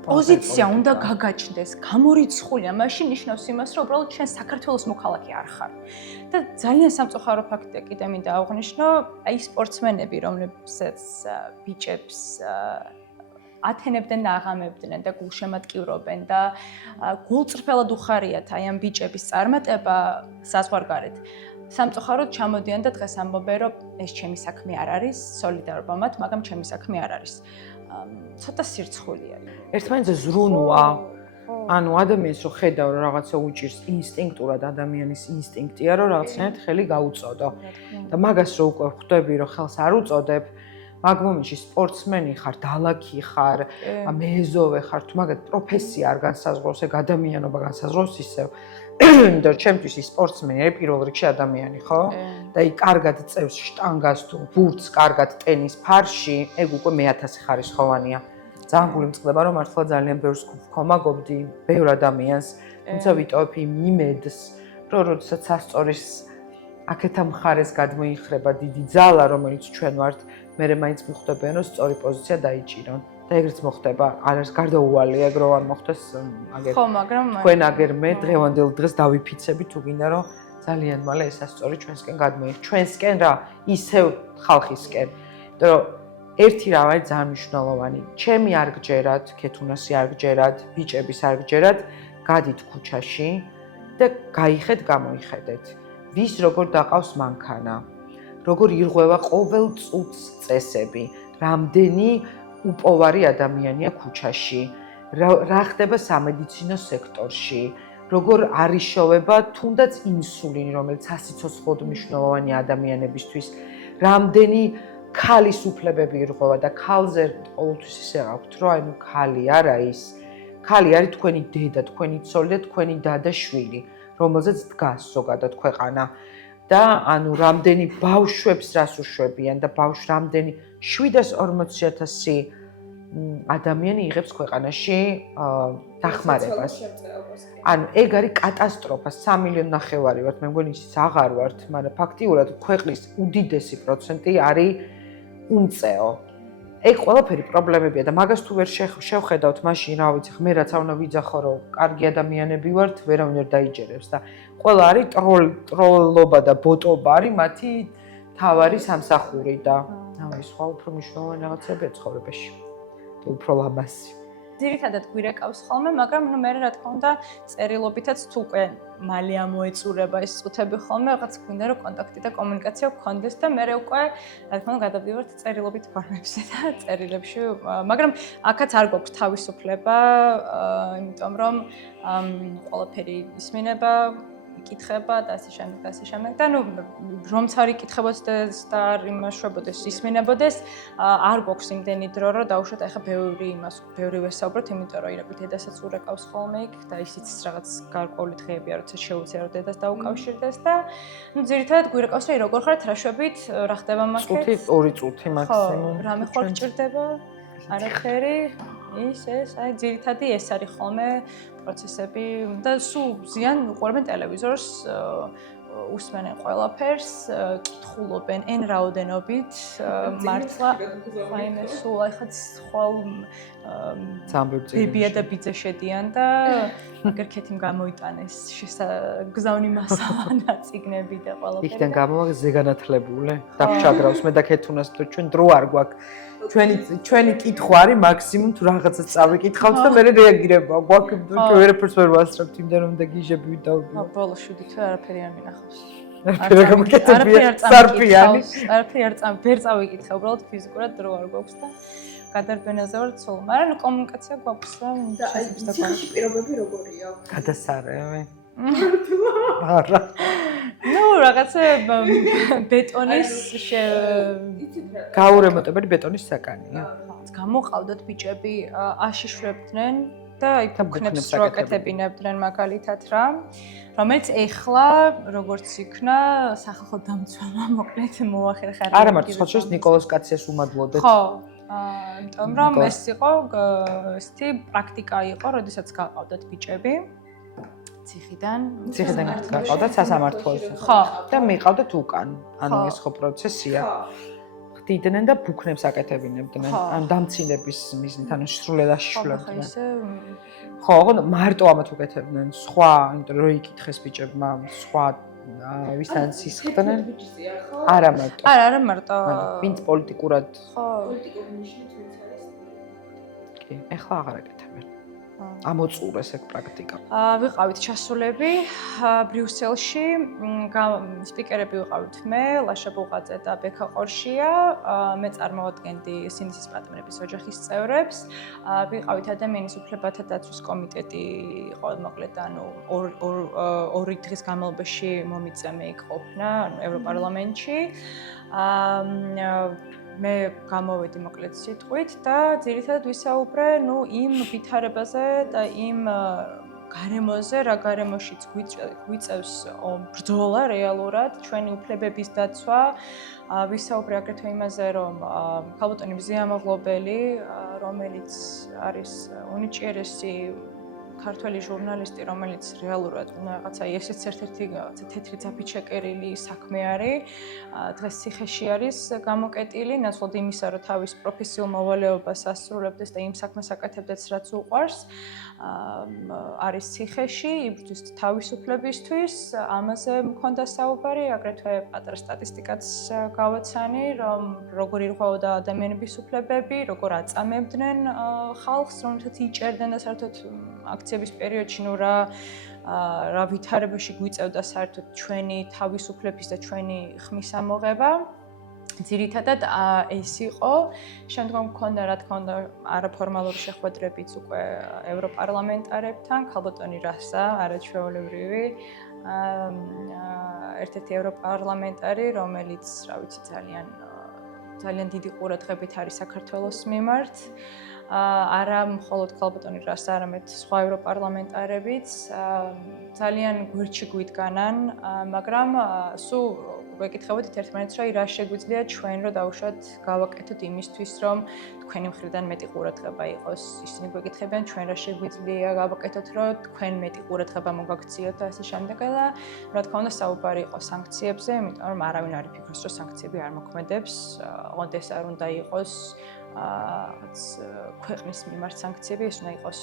პოზიცია უნდა გაგაჩნდეს, გამორიცხულია, მაშინ ნიშნავს იმას, რომ უბრალოდ ჩვენ საქართველოს მოქალაქე არ ხარ. და ძალიან სამწუხარო ფაქტია კიდე მინდა აღვნიშნო, აი სპორტსმენები, რომლებსაც ბიჭებს ათენებდნენ და აღამებდნენ და გულშემატკივრობენ და გულწრფელად უხარიათ აი ამ ბიჭების წარმატება საზღვარგარეთ. სამწუხაროდ ჩამოდიან და დღეს ამბობენ, რომ ეს ჩემი საქმე არ არის, სოლიდარობა მათ, მაგრამ ჩემი საქმე არ არის. ცოტა სირცხულია. ერთმანეთზე ზრუნვა. ანუ ადამიანს რო ხედავ რომ რაღაცა უჭირს ინსტინქტურად ადამიანის ინსტინქტია რომ რაღაცნაირად ხელი გაუწოდო. და მაგას რო უკვე ხვდები რომ ხელს არ უწოდებ, მაგ მომენტში სპორტსმენი ხარ, დალაქი ხარ, მეზოვე ხარ, თუ მაგათ პროფესია არ განსაზღვრავს, ეგ ადამიანობა განსაზღვრავს ისევ. იმიტომ რომ ჩემთვის ის სპორტსმენი არის პირველ რიგში ადამიანი, ხო? და იქ კარგად წევს შტანგას თუ ბურთს, კარგად ტენის ფარში, ეგ უკვე მე-1000 ხარისხოვანია. ძალიან გულიმწყდება რომ მართლა ძალიან ბევრს ვქომაგობდი, ბევრ ადამიანს, თუმცა ვიტოვებ იმ იმედს, რომ როდესაც სასწორის აქეთა მხარეს გადმოიხრება დიდი ძალა, რომელიც ჩვენ ვართ, მერე მაინც მიხვდებიან, რომ სწორი პოზიცია დაიჭირონ. და ეგრეც მოხდება, არის გარდაუვალია, ეგ რო არ მოხდეს, აგერ ხო, მაგრამ თქვენ აგერ მე დღევანდელ დღეს დავიფიცები, თუ გინდა რომ ძალიან მალე ეს ასწორი ჩვენსკენ გადმოიხ. ჩვენსკენ რა, ისევ ხალხისკენ. იმიტომ რომ ერთი რა არის ძალიან მნიშვნელოვანი. ჩემი არ გჯერათ, ქეთუნასი არ გჯერათ, ბიჭების არ გჯერათ, გადით ქუჩაში და გაიხეთ, გამოიხედეთ. ვის როგორ დაყავს მანქანა, როგორ ირღვევა ყოველ წუთს წესები, რამდენი უპოვარი ადამიანია ქუჩაში, რა ხდება სამედიცინო სექტორში, როგორ არიშოვება თუნდაც ინსულინი, რომელიც სასიცოცხლოდ მნიშვნელოვანია ადამიანებისთვის, რამდენი ქალის უფლებები ირღვევა და ქალზე ყოველთვის ისე აქვთ, რომ აი ნუ ქალი არა ის, ქალი არის თქვენი დედა, თქვენი ცოლი და თქვენი და და შვილი, რომელზეც დგას ზოგადად ქვეყანა. და ანუ რამდენი ბავშვებს რას უშვებიან და რამდენი 740,000 ადამიანი იღებს ქვეყანაში დახმარებას. ანუ ეგ არის კატასტროფა, 3,5 მილიონი ვართ, მე მგონი ისიც აღარ ვართ, მაგრამ ფაქტიურად ქვეყნის უდიდესი პროცენტი არის უმწეო. ეგ ყველაფერი პრობლემებია და მაგას თუ ვერ შევხედავთ, მაშინ რა ვიცი, მე რაც არ უნდა ვიძახო, რომ კარგი ადამიანები ვართ, ვერავინ ვერ დაიჯერებს და ყველა არის ტროლობა და ბოტობა არის მათი თავარი სამსახური და აი სხვა უფრო მნიშვნელოვანი რაღაცებია ცხოვრებაში. და უფრო ლამაზი. ძირითადად გვირეკავს ხოლმე, მაგრამ ნუ მე რა თქმა უნდა წერილობითაც თუ უკვე მალე ამოეწურება ეს წუთები ხოლმე, რაღაც გვინდა რომ კონტაქტი და კომუნიკაცია გქონდეს და მე უკვე რა თქმა უნდა გადავდივართ წერილობით ფორმებში და წერილებში, მაგრამ აქაც არ გვაქვს თავისუფლება, იმიტომ რომ ყველაფერი ისმინება, იკითხება და ასე შემდეგ და ასე შემდეგ და ნუ რომც არ იკითხებოდეს და არ იმაშვებოდეს, ისმინებოდეს, არ გვაქვს იმდენი დრო, რომ დაუშვათ ახლა ბევრი ვესაუბროთ, იმიტომ რომ ირაკლი დედასაც ურეკავს ხოლმე იქ და ისიც რაღაც გარკვეული დღეებია, როცა შეუძლია რომ დედას დაუკავშირდეს და ნუ ძირითადად გვირეკავს, რომ როგორ ხართ, რა შვებით, რა ხდება მაგით? 2 წუთი მაქსიმუმ. რამე ხო გჭირდება? არაფერი ეს აი ძირითადი ეს არის ხოლმე პროცესები და სულ ზიან უყურებენ ტელევიზორს უსმენენ ყველაფერს, კითხულობენ n რაოდენობით, მართლა აიმე სულ ახაც ხვალ ბებია და ბიძა შედიან და აგერქეთიმ გამოიტანეს გზავნი მასალა ციგნები და ყველაფერი. იქიდან გამოვა ზეგანათლებული. დაგჭაგრავს მე და ქეთუნას თუ ჩვენ დრო არ გვაქვს. ჩვენი კითხვა არის მაქსიმუმ თუ რაღაცა წავიკითხავთ და მე რეაგირება გვაქვს. ვერაფერს ვერ ვასწრებთ იმდენ რომ და გიჟები ვიდავდი. ბოლო 7 თვე არაფერი არ მინახავს. არაფერი გამოკეთებია სარფიანი. არაფერი ვერ წავიკითხე, უბრალოდ ფიზიკურად დრო არ გვაქვს და გადარბენაზე ვარ ცოლ, მაგრამ ნუ კომუნიკაცია გვაქვს და ციხეში პირობები როგორია? გადასარევი. არა. ნუ რაღაცა ბეტონის გაურემონტებელი ბეტონის საკანია. გამოყავდათ ბიჭები, აშიშვებდნენ და აი ბუქნებს რო აკეთებინებდნენ მაგალითად რა. რომელიც ეხლა როგორც იქნა სახალხო დამცველმა მოკლედ მოახერხა. არა მარტო ხოჩოს ნიკოლოზ კაციას უმადლოდეთ. ხო. იმიტომ რომ ეს იყო ესეთი პრაქტიკა იყო, როდესაც გაყავდათ ბიჭები ციხიდან გაყავდათ სასამართლოზე. ხო. და მიყავდათ უკან. ანუ ეს ხო პროცესია. ხდიდნენ და ბუქნებს აკეთებინებდნენ. ანუ დამცინების მიზნით, ანუ სრულად აშიშვლებდნენ. ხო, მარტო ამათ უკეთებდნენ. სხვა, იმიტომ რომ იკითხეს ბიჭებმა, სხვა ვისთან სისხდნენ. არა მარტო. არა მარტო. ვინც პოლიტიკურად ხო. პოლიტიკური ნიშნით ვინც არის? კი, ეხლა აღარ აკეთებენ. ამოწურეს ეგ პრაქტიკა. ვიყავით ჩასულები ბრიუსელში, სპიკერები ვიყავით მე, ლაშა ბუღაძე და ბექა ყორშია, მე წარმოვადგენდი სინდისის პატიმრების ოჯახის წევრებს, ვიყავით ადამიანის უფლებათა დაცვის კომიტეტი, იყო მოკლედ ანუ ორი დღის განმავლობაში მომიწამე იქ ყოფნა ევროპარლამენტში. მე გამოვედი მოკლედ სიტყვით და ძირითადად ვისაუბრე, ნუ იმ ვითარებაზე და იმ გარემოზე, რა გარემოშიც გვიწევს ბრძოლა რეალურად, ჩვენი უფლებების დაცვა. ვისაუბრე აგრეთვე იმაზე, რომ ქალბატონი მზია მაღლობელი, რომელიც არის უნიჭიერესი ქართველი ჟურნალისტი, რომელიც რეალურად რაღაცა ესეც ერთ-ერთი რაღაცა თეთრი ძაფით შეკერილი საქმე არის. დღეს ციხეში არის გამოკეტილი, ნაცვლად იმისა, რომ თავის პროფესიულ მოვალეობას ასრულებდეს და იმ საქმეს აკეთებდეს, რაც უყვარს. არის ციხეში, იბრძვის თავისუფლებისთვის, ამაზე მქონდა საუბარი, აგრეთვე პატარა სტატისტიკაც გავაცანი, რომ როგორ ირღვეოდა ადამიანების უფლებები, როგორ აწამებდნენ ხალხს, რომელთაც იჭერდნენ და საერთოდ აქციების პერიოდში ნუ რა ვითარებაში გვიწევდა საერთოდ ჩვენი თავისუფლების და ჩვენი ხმის ამოღება. ძირითადად ეს იყო, შემდგომ მქონდა რა თქმა უნდა არაფორმალური შეხვედრებიც უკვე ევროპარლამენტარებთან, ქალბატონი რასა, არაჩვეულებრივი, ერთ-ერთი ევროპარლამენტარი, რომელიც, რა ვიცი, ძალიან დიდი ყურადღებით არის საქართველოს მიმართ. არა მხოლოდ ქალბატონი რასა, არამედ სხვა ევროპარლამენტარებიც ძალიან გვერდში გვიდგანან, მაგრამ სულ ვეკითხებოდით ერთმანეთს, რა შეგვიძლია ჩვენ რომ დავუშვათ გავაკეთოთ იმისთვის, რომ თქვენი მხრიდან მეტი ყურადღება იყოს. ისინი გვეკითხებიან ჩვენ რა შეგვიძლია გავაკეთოთ, რომ თქვენ მეტი ყურადღება მოგაქციოთ და ასე შემდეგ და რა თქმა უნდა საუბარი იყო სანქციებზე, იმიტომ რომ არავინ არ იფიქროს, რომ სანქციები არ მოქმედებს, ოღონდ ეს არ უნდა იყოს ქვეყნის მიმართ სანქციები, ეს უნდა იყოს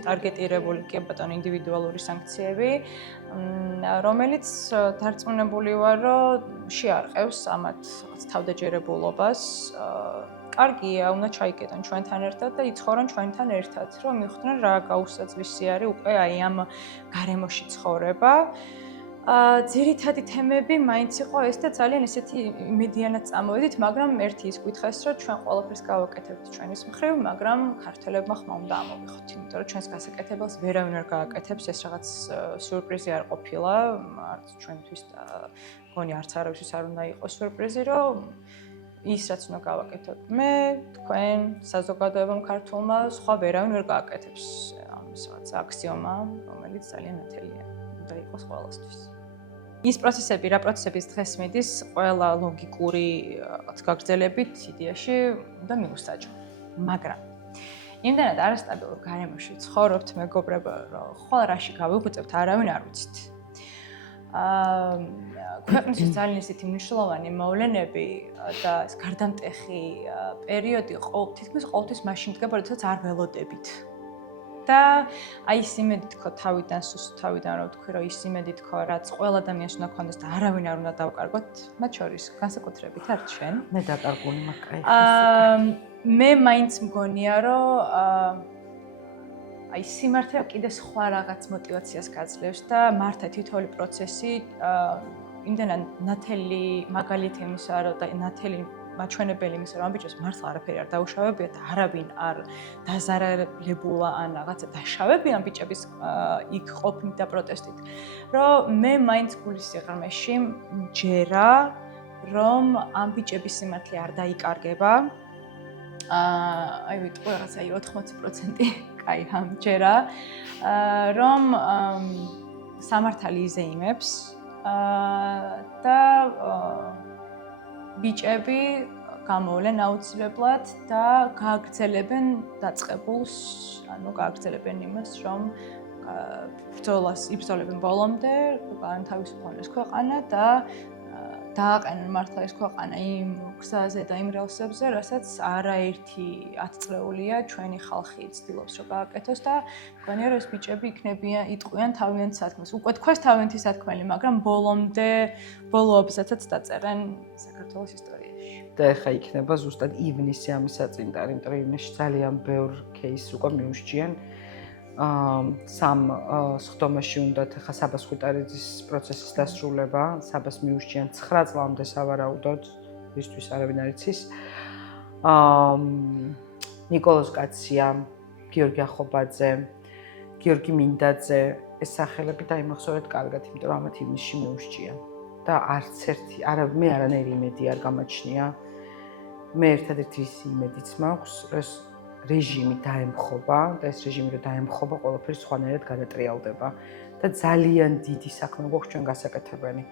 ტარგეტირებული კი ბატონო ინდივიდუალური სანქციები, რომელიც დარწმუნებული ვარ, რომ შეარყევს ამათ თავდაჯერებულობას. კარგია, უნდა ჩაიკეტონ ჩვენთან ერთად და იცხოვრონ ჩვენთან ერთად, რომ მიხვდნენ რა გაუსაძვისი არის უკვე აი ამ გარემოში ცხოვრება. ძირითადი თემები მაინც იყო ეს და ძალიან ესეთი იმედიანად წამოვედით, მაგრამ ერთი ის გითხრეს, რომ ჩვენ ყველაფერს გავაკეთებთ ჩვენის მხრივ, მაგრამ ქართველებმა ხმა უნდა ამოვიხოთ, იმიტომ რომ ჩვენს გასაკეთებელს ვერავინ არ გააკეთებს, ეს რაღაც სიურპრიზი არ ყოფილა, არც ჩვენთვის და მგონი არც არავისთვის არ უნდა იყოს სიურპრიზი, რომ ის რაც უნდა გავაკეთოთ მე, თქვენ, საზოგადოებამ ქართულმა, სხვა ვერავინ ვერ გააკეთებს. ამის რაღაც აქსიომა, რომელიც ძალიან ნათელია. უნდა იყოს ყველასთვის. ის პროცესები, რა პროცესების დღეს მიდის, ყველა ლოგიკური გაგრძელებით იდეაში უნდა მიუსაჯო. მაგრამ იმდენად არასტაბილურ გარემოში ცხოვრობთ, მეგობრებო, რომ ხვალ რაში გავიღვიძებთ, არავინ არ ვიცით. ქვეყნისთვის ძალიან ისეთი მნიშვნელოვანი მოვლენები და ეს გარდამტეხი პერიოდი თითქმის ყოველთვის მაშინ დგება, როდესაც არ ველოდებით. და აი ის იმედი თქო თავიდან, თავიდან რომ ვთქვი, რომ ის იმედი თქო, რაც ყველა ადამიანს უნდა ქონდეს და არავინ არ უნდა დავკარგოთ, მათ შორის განსაკუთრებით არ ჩვენ. მე დაკარგული მაქვს კაი. მე მაინც მგონია, რომ აი სიმართლე კიდე სხვა რაღაც мотиваციას გაძლევს და მართა თითოეული პროცესი იმდენად ნათელი მაგალითი იმისა, რომ და ნათელი მაჩვენებელი იმისა, რომ ამ ბიჭებს მართლა არაფერი არ დაუშავებია და არავინ არ დაზარალებულა ან რაღაცა დაშავებია ამ ბიჭების იქ ყოფნით და პროტესტით, რომ მე მაინც გულის სიღრმეში მჯერა, რომ ამ ბიჭების სიმართლე არ დაიკარგება. აი ვიტყვი რაღაცა 80% კაი ამჯერა, რომ სამართალი იზეიმებს და ბიჭები გამოვლენ აუცილებლად და გააგრძელებენ დაწყებულს, ანუ გააგრძელებენ იმას, რომ ბრძოლას იბრძოლებენ ბოლომდე, განთავისუფლდეს ქვეყანა და დააყენონ მართლა ეს ქვეყანა იმ გზაზე და იმ რელსებზე, რასაც არაერთი 10 წლეულია ჩვენი ხალხი ცდილობს რომ გააკეთოს და მგონია რომ ეს ბიჭები იქნებიან იტყვიან თავიანთ სათქმელს. უკვე თქვენს თავიანთი სათქმელი, მაგრამ ბოლო აბზაცაც დაწერენ საქართველოს ისტორიაში. და ეხა იქნება ზუსტად ივნისი ამის საწინდარი, იმიტომ რომ ივნისში ძალიან ბევრ кейსს უკვე მიუსჯიან. სამ სხდომაში უნდათ ახლა საბას ხუტარიძის პროცესის დასრულება, საბას მიუსჯიან 9 წლამდე სავარაუდოდ, ვისთვის არავინ არ იცის. ნიკოლოზ კაცია, გიორგი ახობაძე, გიორგი მინდაძე, ეს სახელები დაიმახსოვრეთ კარგად, იმიტომ რომ ამათ ივნისში მიუსჯიან. და არც ერთი, მე არანაირი იმედი არ გამაჩნია. მე ერთადერთი იმედიც მაქვს, ეს რეჟიმი დაემხობა და ეს რეჟიმი რომ დაემხობა, ყველაფერი სხვანაირად გადატრიალდება და ძალიან დიდი საქმე გვაქვს ჩვენ გასაკეთებელი.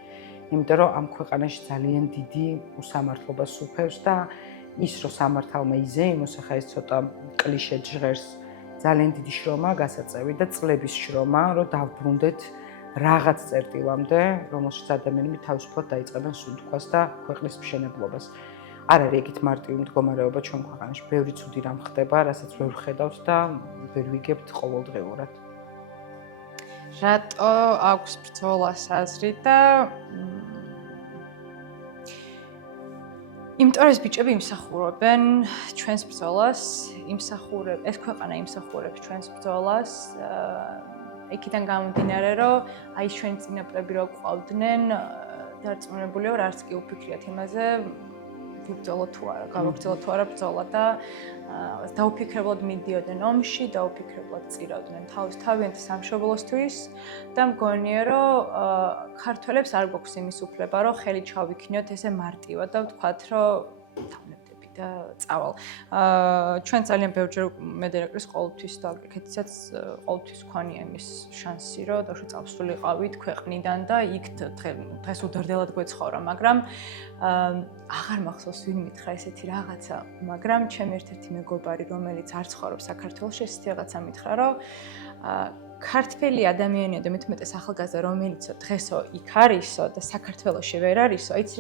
იმიტომ რომ ამ ქვეყანაში ძალიან დიდი უსამართლობა სუფევს და ის რომ სამართალმა იზეიმოს, ახლა ეს ცოტა კლიშე ჟღერს, ძალიან დიდი შრომაა გასაწევი და წლების შრომა, რომ დავბრუნდეთ რაღაც წერტილამდე, რომელშიც ადამიანები თავისუფლად დაიწყებენ სუნთქვას და ქვეყნის მშენებლობას. არ არის ეგეთ მარტივი მდგომარეობა ჩვენ ქვეყანაში. ბევრი ცუდი რამ ხდება, რასაც ვერ ვხედავთ და ვერ ვიგებთ ყოველდღიურად. რატო აქვს ბრძოლას აზრი და იმიტომ რომ ეს ბიჭები იმსახურებენ ჩვენს ბრძოლას, ეს ქვეყანა იმსახურებს ჩვენს ბრძოლას. იქიდან გამომდინარე, რომ აი ჩვენი წინაპრები რო ყავდნენ, დარწმუნებული ვარ, არც კი უფიქრიათ იმაზე, ვიბრძოლო თუ არა, გავაგრძელო თუ არა ბრძოლა და დაუფიქრებლად მიდიოდნენ ომში, დაუფიქრებლად წირავდნენ თავიანთი სამშობლოსთვის და მგონია, რომ ქართველებს არ გვაქვს იმის უფლება, რომ ხელი ჩავიქნიოთ ესე მარტივად და ვთქვათ, რომ დავნებდები და წავალ. ჩვენ ძალიან ბევრჯერ მედერაკრის ყოველთვის და აქეთიცაც ყოველთვის ქონია იმის შანსი, რომ დაშო წავსულიყავით ქვეყნიდან და იქ დღეს უდარდელად გვეცხოვრა, მაგრამ აღარ მახსოვს ვინ მითხრა ესეთი რაღაცა, მაგრამ ჩემი ერთ-ერთი მეგობარი, რომელიც არ ცხოვრობს საქართველოში, ესეთი რაღაცა მითხრა, რომ ქართველი ადამიანია და მეტ-მეტეს ახალგაზრდა, რომელიც დღესო იქ არისო და საქართველოში ვერ არისო, იცი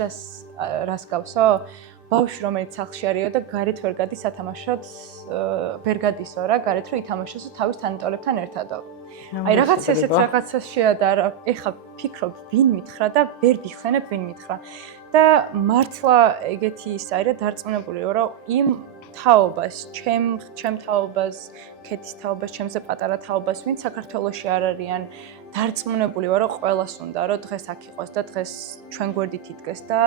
რას გავსო? ბავშვი, რომელიც სახლში არისო და გარეთ ვერ გადის სათამაშოდ, ვერ გადისო რა, გარეთ რომ ითამაშოსო თავის თანატოლებთან ერთადო. აი რაღაც ესეთ რაღაცას შეადარა, ეხა ფიქრობ, ვინ მითხრა და ვერ ვიხსენებ ვინ მითხრა. და მართლა ეგეთი ის არის, დარწმუნებული ვარ, რომ იმ თაობას, ჩემ თაობას, ქეთის თაობას, ჩემზე პატარა თაობას, ვინც საქართველოში არ არიან, დარწმუნებული ვარ, რომ ყველას უნდა, რომ დღეს აქ იყოს და დღეს ჩვენ გვერდით იდგეს და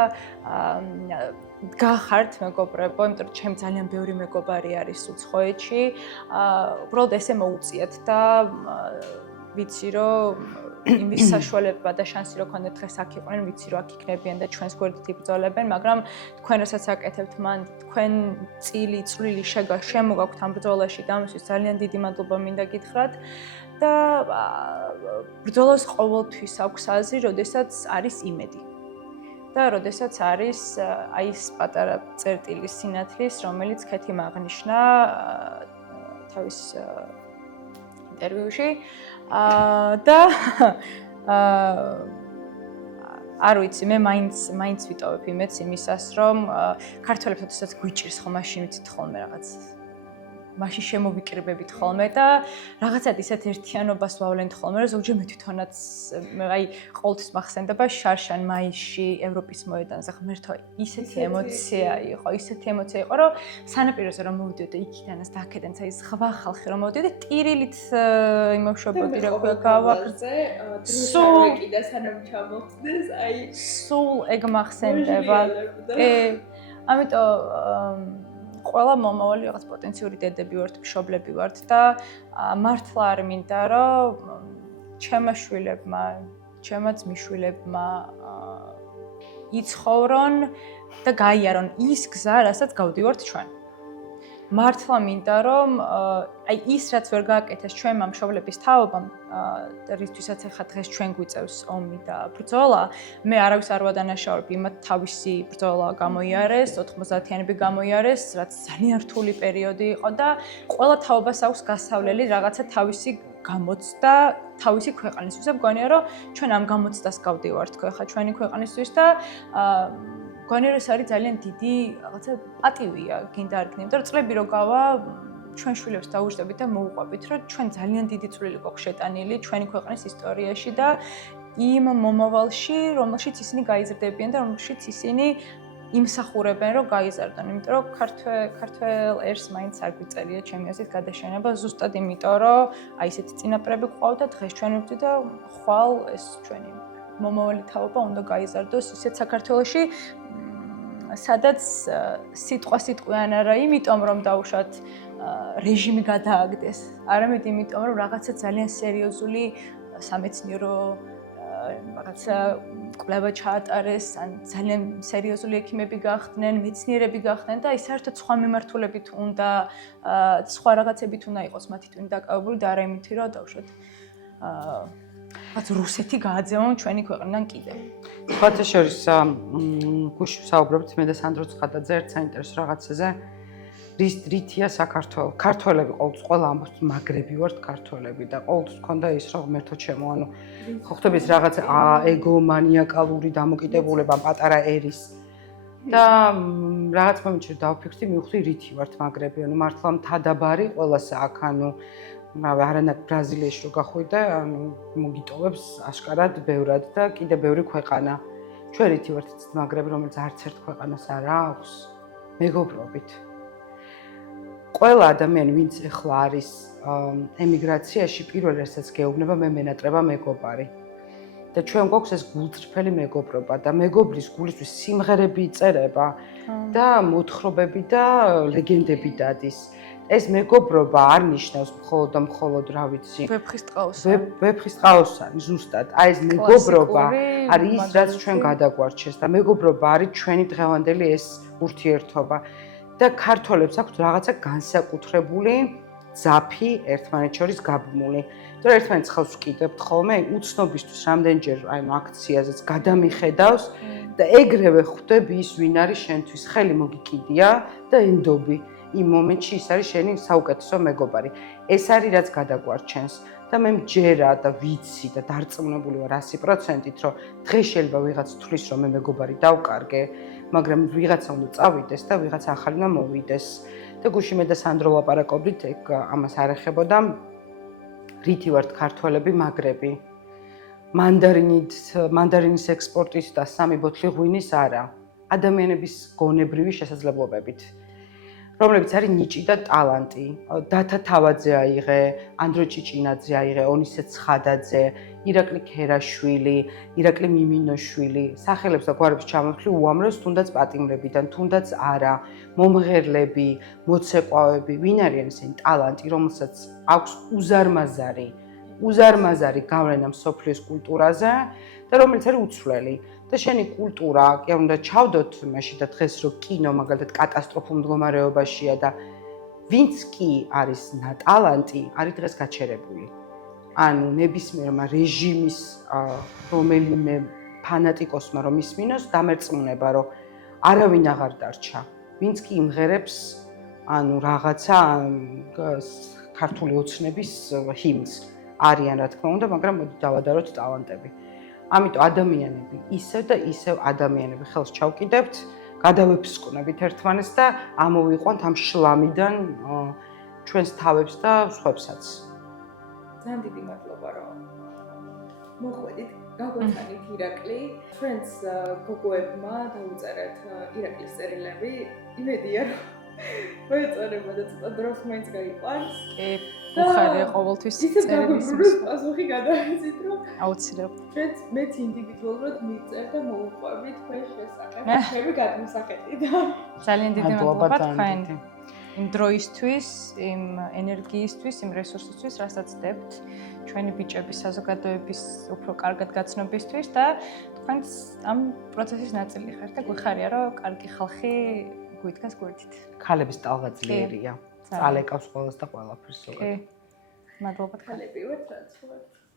გახართ მეგობრებო, იმიტომ რომ ჩემ ძალიან ბევრი მეგობარი არის უცხოეთში, უბრალოდ ესე მოუწიათ და ვიცი რომ იმის საშუალება და შანსი რო ქონდეთ დღეს აქ იყვნენ, ვიცი რომ აქ იქნებიან და ჩვენს გვერდით იბრძოლებენ, მაგრამ თქვენ რასაც აკეთებთ მან, თქვენ წვლილი შემოგაქვთ ამ ბრძოლაში და ამისთვის ძალიან დიდი მადლობა მინდა გითხრათ და ბრძოლას ყოველთვის აქვს აზრი, როდესაც არის იმედი. და როდესაც არის აი ეს პატარა წერტილი სინათლის, რომელიც ქეთიმ აღნიშნა თავის ინტერვიუში და არ ვიცი, მე მაინც ვიტოვებ იმედს იმისას, რომ ქართველებს თვითონაც გვიჭირს ხო მაშინ ვიცით ხოლმე რაღაც მაშინ შემოვიკრიბებით ხოლმე და რაღაცად ისეთ ერთიანობას ვავლენთ ხოლმე, რომ ზოგჯერ მე თვითონაც აი ყოველთვის მახსენდება შარშან მაისში ევროპის მოედანზე ღმერთო ისეთი ემოცია იყო, რომ სანაპიროზე რომ მოვიდიოდი იქიდანაც და აქედანაც აი ზღვა ხალხი რომ მოვიდიოდი ტირილით იმოშობოდი რა ქვია გავახრძე სულ კიდე სანამ ჩამოვხდეს აი სულ ეგ მახსენდება ამიტომ ყველა მომავალი რაღაც პოტენციური დედები ვართ, მშობლები ვართ და მართლა არ მინდა რომ ჩემმა შვილებმა, ჩემმა ძმისშვილებმა იცხოვრონ და გაიარონ ის გზა, რასაც გავდივართ ჩვენ. მართლა მინდა რომ აი ის რაც ვერ გააკეთეს ჩვენმა მშობლების თაობამ და რისთვისაც ახლა დღეს ჩვენ გვიწევს ომი და ბრძოლა, მე არავის არ ვადანაშაულებ იმათ თავისი ბრძოლა გამოიარეს, 90-იანები გამოიარეს, რაც ძალიან რთული პერიოდი იყო და ყველა თაობას აქვს გასავლელი რაღაცა თავისი გამოცდა თავისი ქვეყანისთვის. მგონია რომ ჩვენ ამ გამოცდას გავდივართ ხო ჩვენი ქვეყანისთვის და მგონია რომ ეს არის ძალიან დიდი რაღაცა პატივია გინდა არ გინდა რომ წლები რო გავა ჩვენ შვილებს დაუждებით და მოუყვებით რომ ჩვენ ძალიან დიდი წვლილი გვაქვს შეტანილი ჩვენი ქვეყნის ისტორიაში და იმ მომავალში რომელშიც ისინი გაიზრდებიან და რომელშიც ისინი იმსახურებენ რომ გაიზარდონ იმიტომ რომ ქართველ ერს მაინც არ გვიწერია ჩემი აზრით გადაშენება ზუსტად იმიტომ რომ აი ესეთი წინაპრები გვყავთ და დღეს ჩვენ ვთქვით და ხვალ ეს ჩვენი მომავალი თაობა უნდა გაიზარდოს ისეთ საქართველოში სადაც სიტყვიან არა იმიტომ რომ დაუშვათ რეჟიმი გადააგდეს არამედ იმიტომ რომ რაღაცა ძალიან სერიოზული სამეცნიერო რაღაცა კვლევა ჩაატარეს ან ძალიან სერიოზული ექიმები გახდნენ მეცნიერები გახდნენ და ის საერთოდ სხვა მიმართულებით უნდა სხვა რაღაცებით უნდა იყოს მათი ტვინი დაკავებული და არა იმით რომ დაუშვათ რაც რუსეთი გააძევონ ჩვენი ქვეყნიდან კიდევ. ხოთა შორის გუშინ საუბრობთ მე და სანდრო ცხადაძე ერთ საინტერესო რაღაცაზე რითია საქართველო. ქართველები ყოველთვის ყველა ამბობს მაგრები ვართ ქართველები და ყოველთვის მქონდა ის რომ ღმერთო ჩემო ანუ ხო ხტების რაღაც ეგომანიაკალური დამოკიდებულება პატარა ერის და რაღაც მომენტში დავფიქრდი მივხვდი რითი ვართ მაგრები ანუ მართლა მთადაბარი ყველასა აქ ანუ არანაირ ბრაზილიაში რო გახვიდე, ანუ მოგიტოვებს აშკარად ბევრად და კიდე ბევრი ქვეყანა. ჩვენ რითი ვართ იცით მაგრები, რომელიც არც ერთ ქვეყანას არ აქვს, მეგობრობით. ყველა ადამიანი, ვინც ეხლა არის ემიგრაციაში, პირველ რიგში გეუბნება მე მენატრება მეგობარი. და ჩვენ გვაქვს ეს გულწრფელი მეგობრობა და მეგობრის გულისთვის სიმღერები იწერება და მოთხრობები და ლეგენდები დადის. ეს მეგობრობა არ ნიშნავს მხოლოდ რა ვიცი ვეფხის ტყაოსანი ზუსტად აი ეს მეგობრობა არის ის რაც ჩვენ გადაგვარჩეს და მეგობრობა არის ჩვენი დღევანდელი ეს ურთიერთობა და ქართველებს აქვთ რაღაცა განსაკუთრებული ძაფი ერთმანეთს შორის გაბმული და ერთმანეთს ხელს ვკიდებთ ხოლმე უცნობისთვის რამდენჯერ აი აქციაზეც გადამიხედავს და ეგრევე ხვდები ის ვინ არის შენთვის ხელი მოგიკიდია და ენდობი იმ მომენტში ის არის შენი საუკეთესო მეგობარი. ეს არის რაც გადაგვარჩენს და მე მჯერა და ვიცი და დარწმუნებული ვარ 100%-ით, რომ დღეს შეიძლება ვიღაც თulis რომ მე მეგობარი დავკარგე, მაგრამ ვიღაცა უნდა წავიდეს და ვიღაც ახალი უნდა მოვიდეს. და გუშინ მე და სანდრო ლაპარაკობდით, ეგ ამას არ ეხებოდა. რითი ვართ ქართველები მაგრები. მანდარინის ექსპორტის და 3 ბოთლი ღვინის არა. ადამიანების გონებრივი შესაძლებლობებით. რომლებიც არის ნიჭი და ტალანტი. დათა თავაძე აიღე, ანდრო ჭიჭინაძე აიღე, ონისე ცხადაძე, ირაკლი ქერაშვილი, ირაკლი მიმინოშვილი, სახელებს და გვარებს ჩამოვთვლი უამროს თუნდაც პატიმრებიდან, თუნდაც არა, მომღერლები, მოცეკვავები, ვინ არიან ესენი ტალანტი, რომელსაც აქვს უზარმაზარი გავლენა მსოფლიოს კულტურაზე და რომელიც არის უცვლელი. და შენი კულტურა, კი უნდა ჩავდოთ მაშინ და დღეს რო კინო მაგალითად კატასტროფულ მდგომარეობაშია და ვინც კი არის ტალანტი, არის დღეს გაჩერებული. ანუ ნებისმიერმა რეჟიმის რომელიმე ფანატიკოსმა რომ ისმინოს, დამერწმუნება რომ არავინ აღარ დარჩა. ვინც კი იმღერებს ანუ რაღაცა ქართული ოცნების ჰიმნს არიან რა თქმა უნდა, მაგრამ მოდი დავადაროთ ტალანტები. ამიტომ ადამიანები ისევ და ისევ ადამიანები ხელს ჩავკიდებთ, გადავეფსკვნებით ერთმანეთს და ამოვიყვანთ ამ შლამიდან ჩვენს თავებს და სხვებსაც. ძალიან დიდი მადლობა რომ მოხვედით, გაგვეცანით ირაკლი. ჩვენს გოგოებმა დაუწერეთ ირაკლის წერილები. იმედია რომ მოეწონება და ცოტა დროს მაინც გაიყვანს. კი, უხარია ყოველთვის ისე წერილის გაგვიგროს პასუხი გადავეცით რომ აუცილებლად. მეც ინდივიდუალურად მიწერ და მოუყვებით თქვენ შესახებ. ჩემი გადმოსახედი და ძალიან დიდი მადლობა მადლობა ძალიან თქვენ დიდი. იმ დროისთვის, იმ ენერგიისთვის, იმ რესურსისთვის, რასაც დებთ ჩვენი ბიჭების საზოგადოების უფრო კარგად გაცნობისთვის და თქვენც ამ პროცესის ნაწილი ხართ და გვიხარია რომ კარგი ხალხი გვითქას გვერდით. ქალების ტალღა ძლიერია. ძალიან. წალეკავს ყველას და ყველაფერს კი. ზოგადად. მადლობა თქვენ. ხალები ვართ რაც ვართ.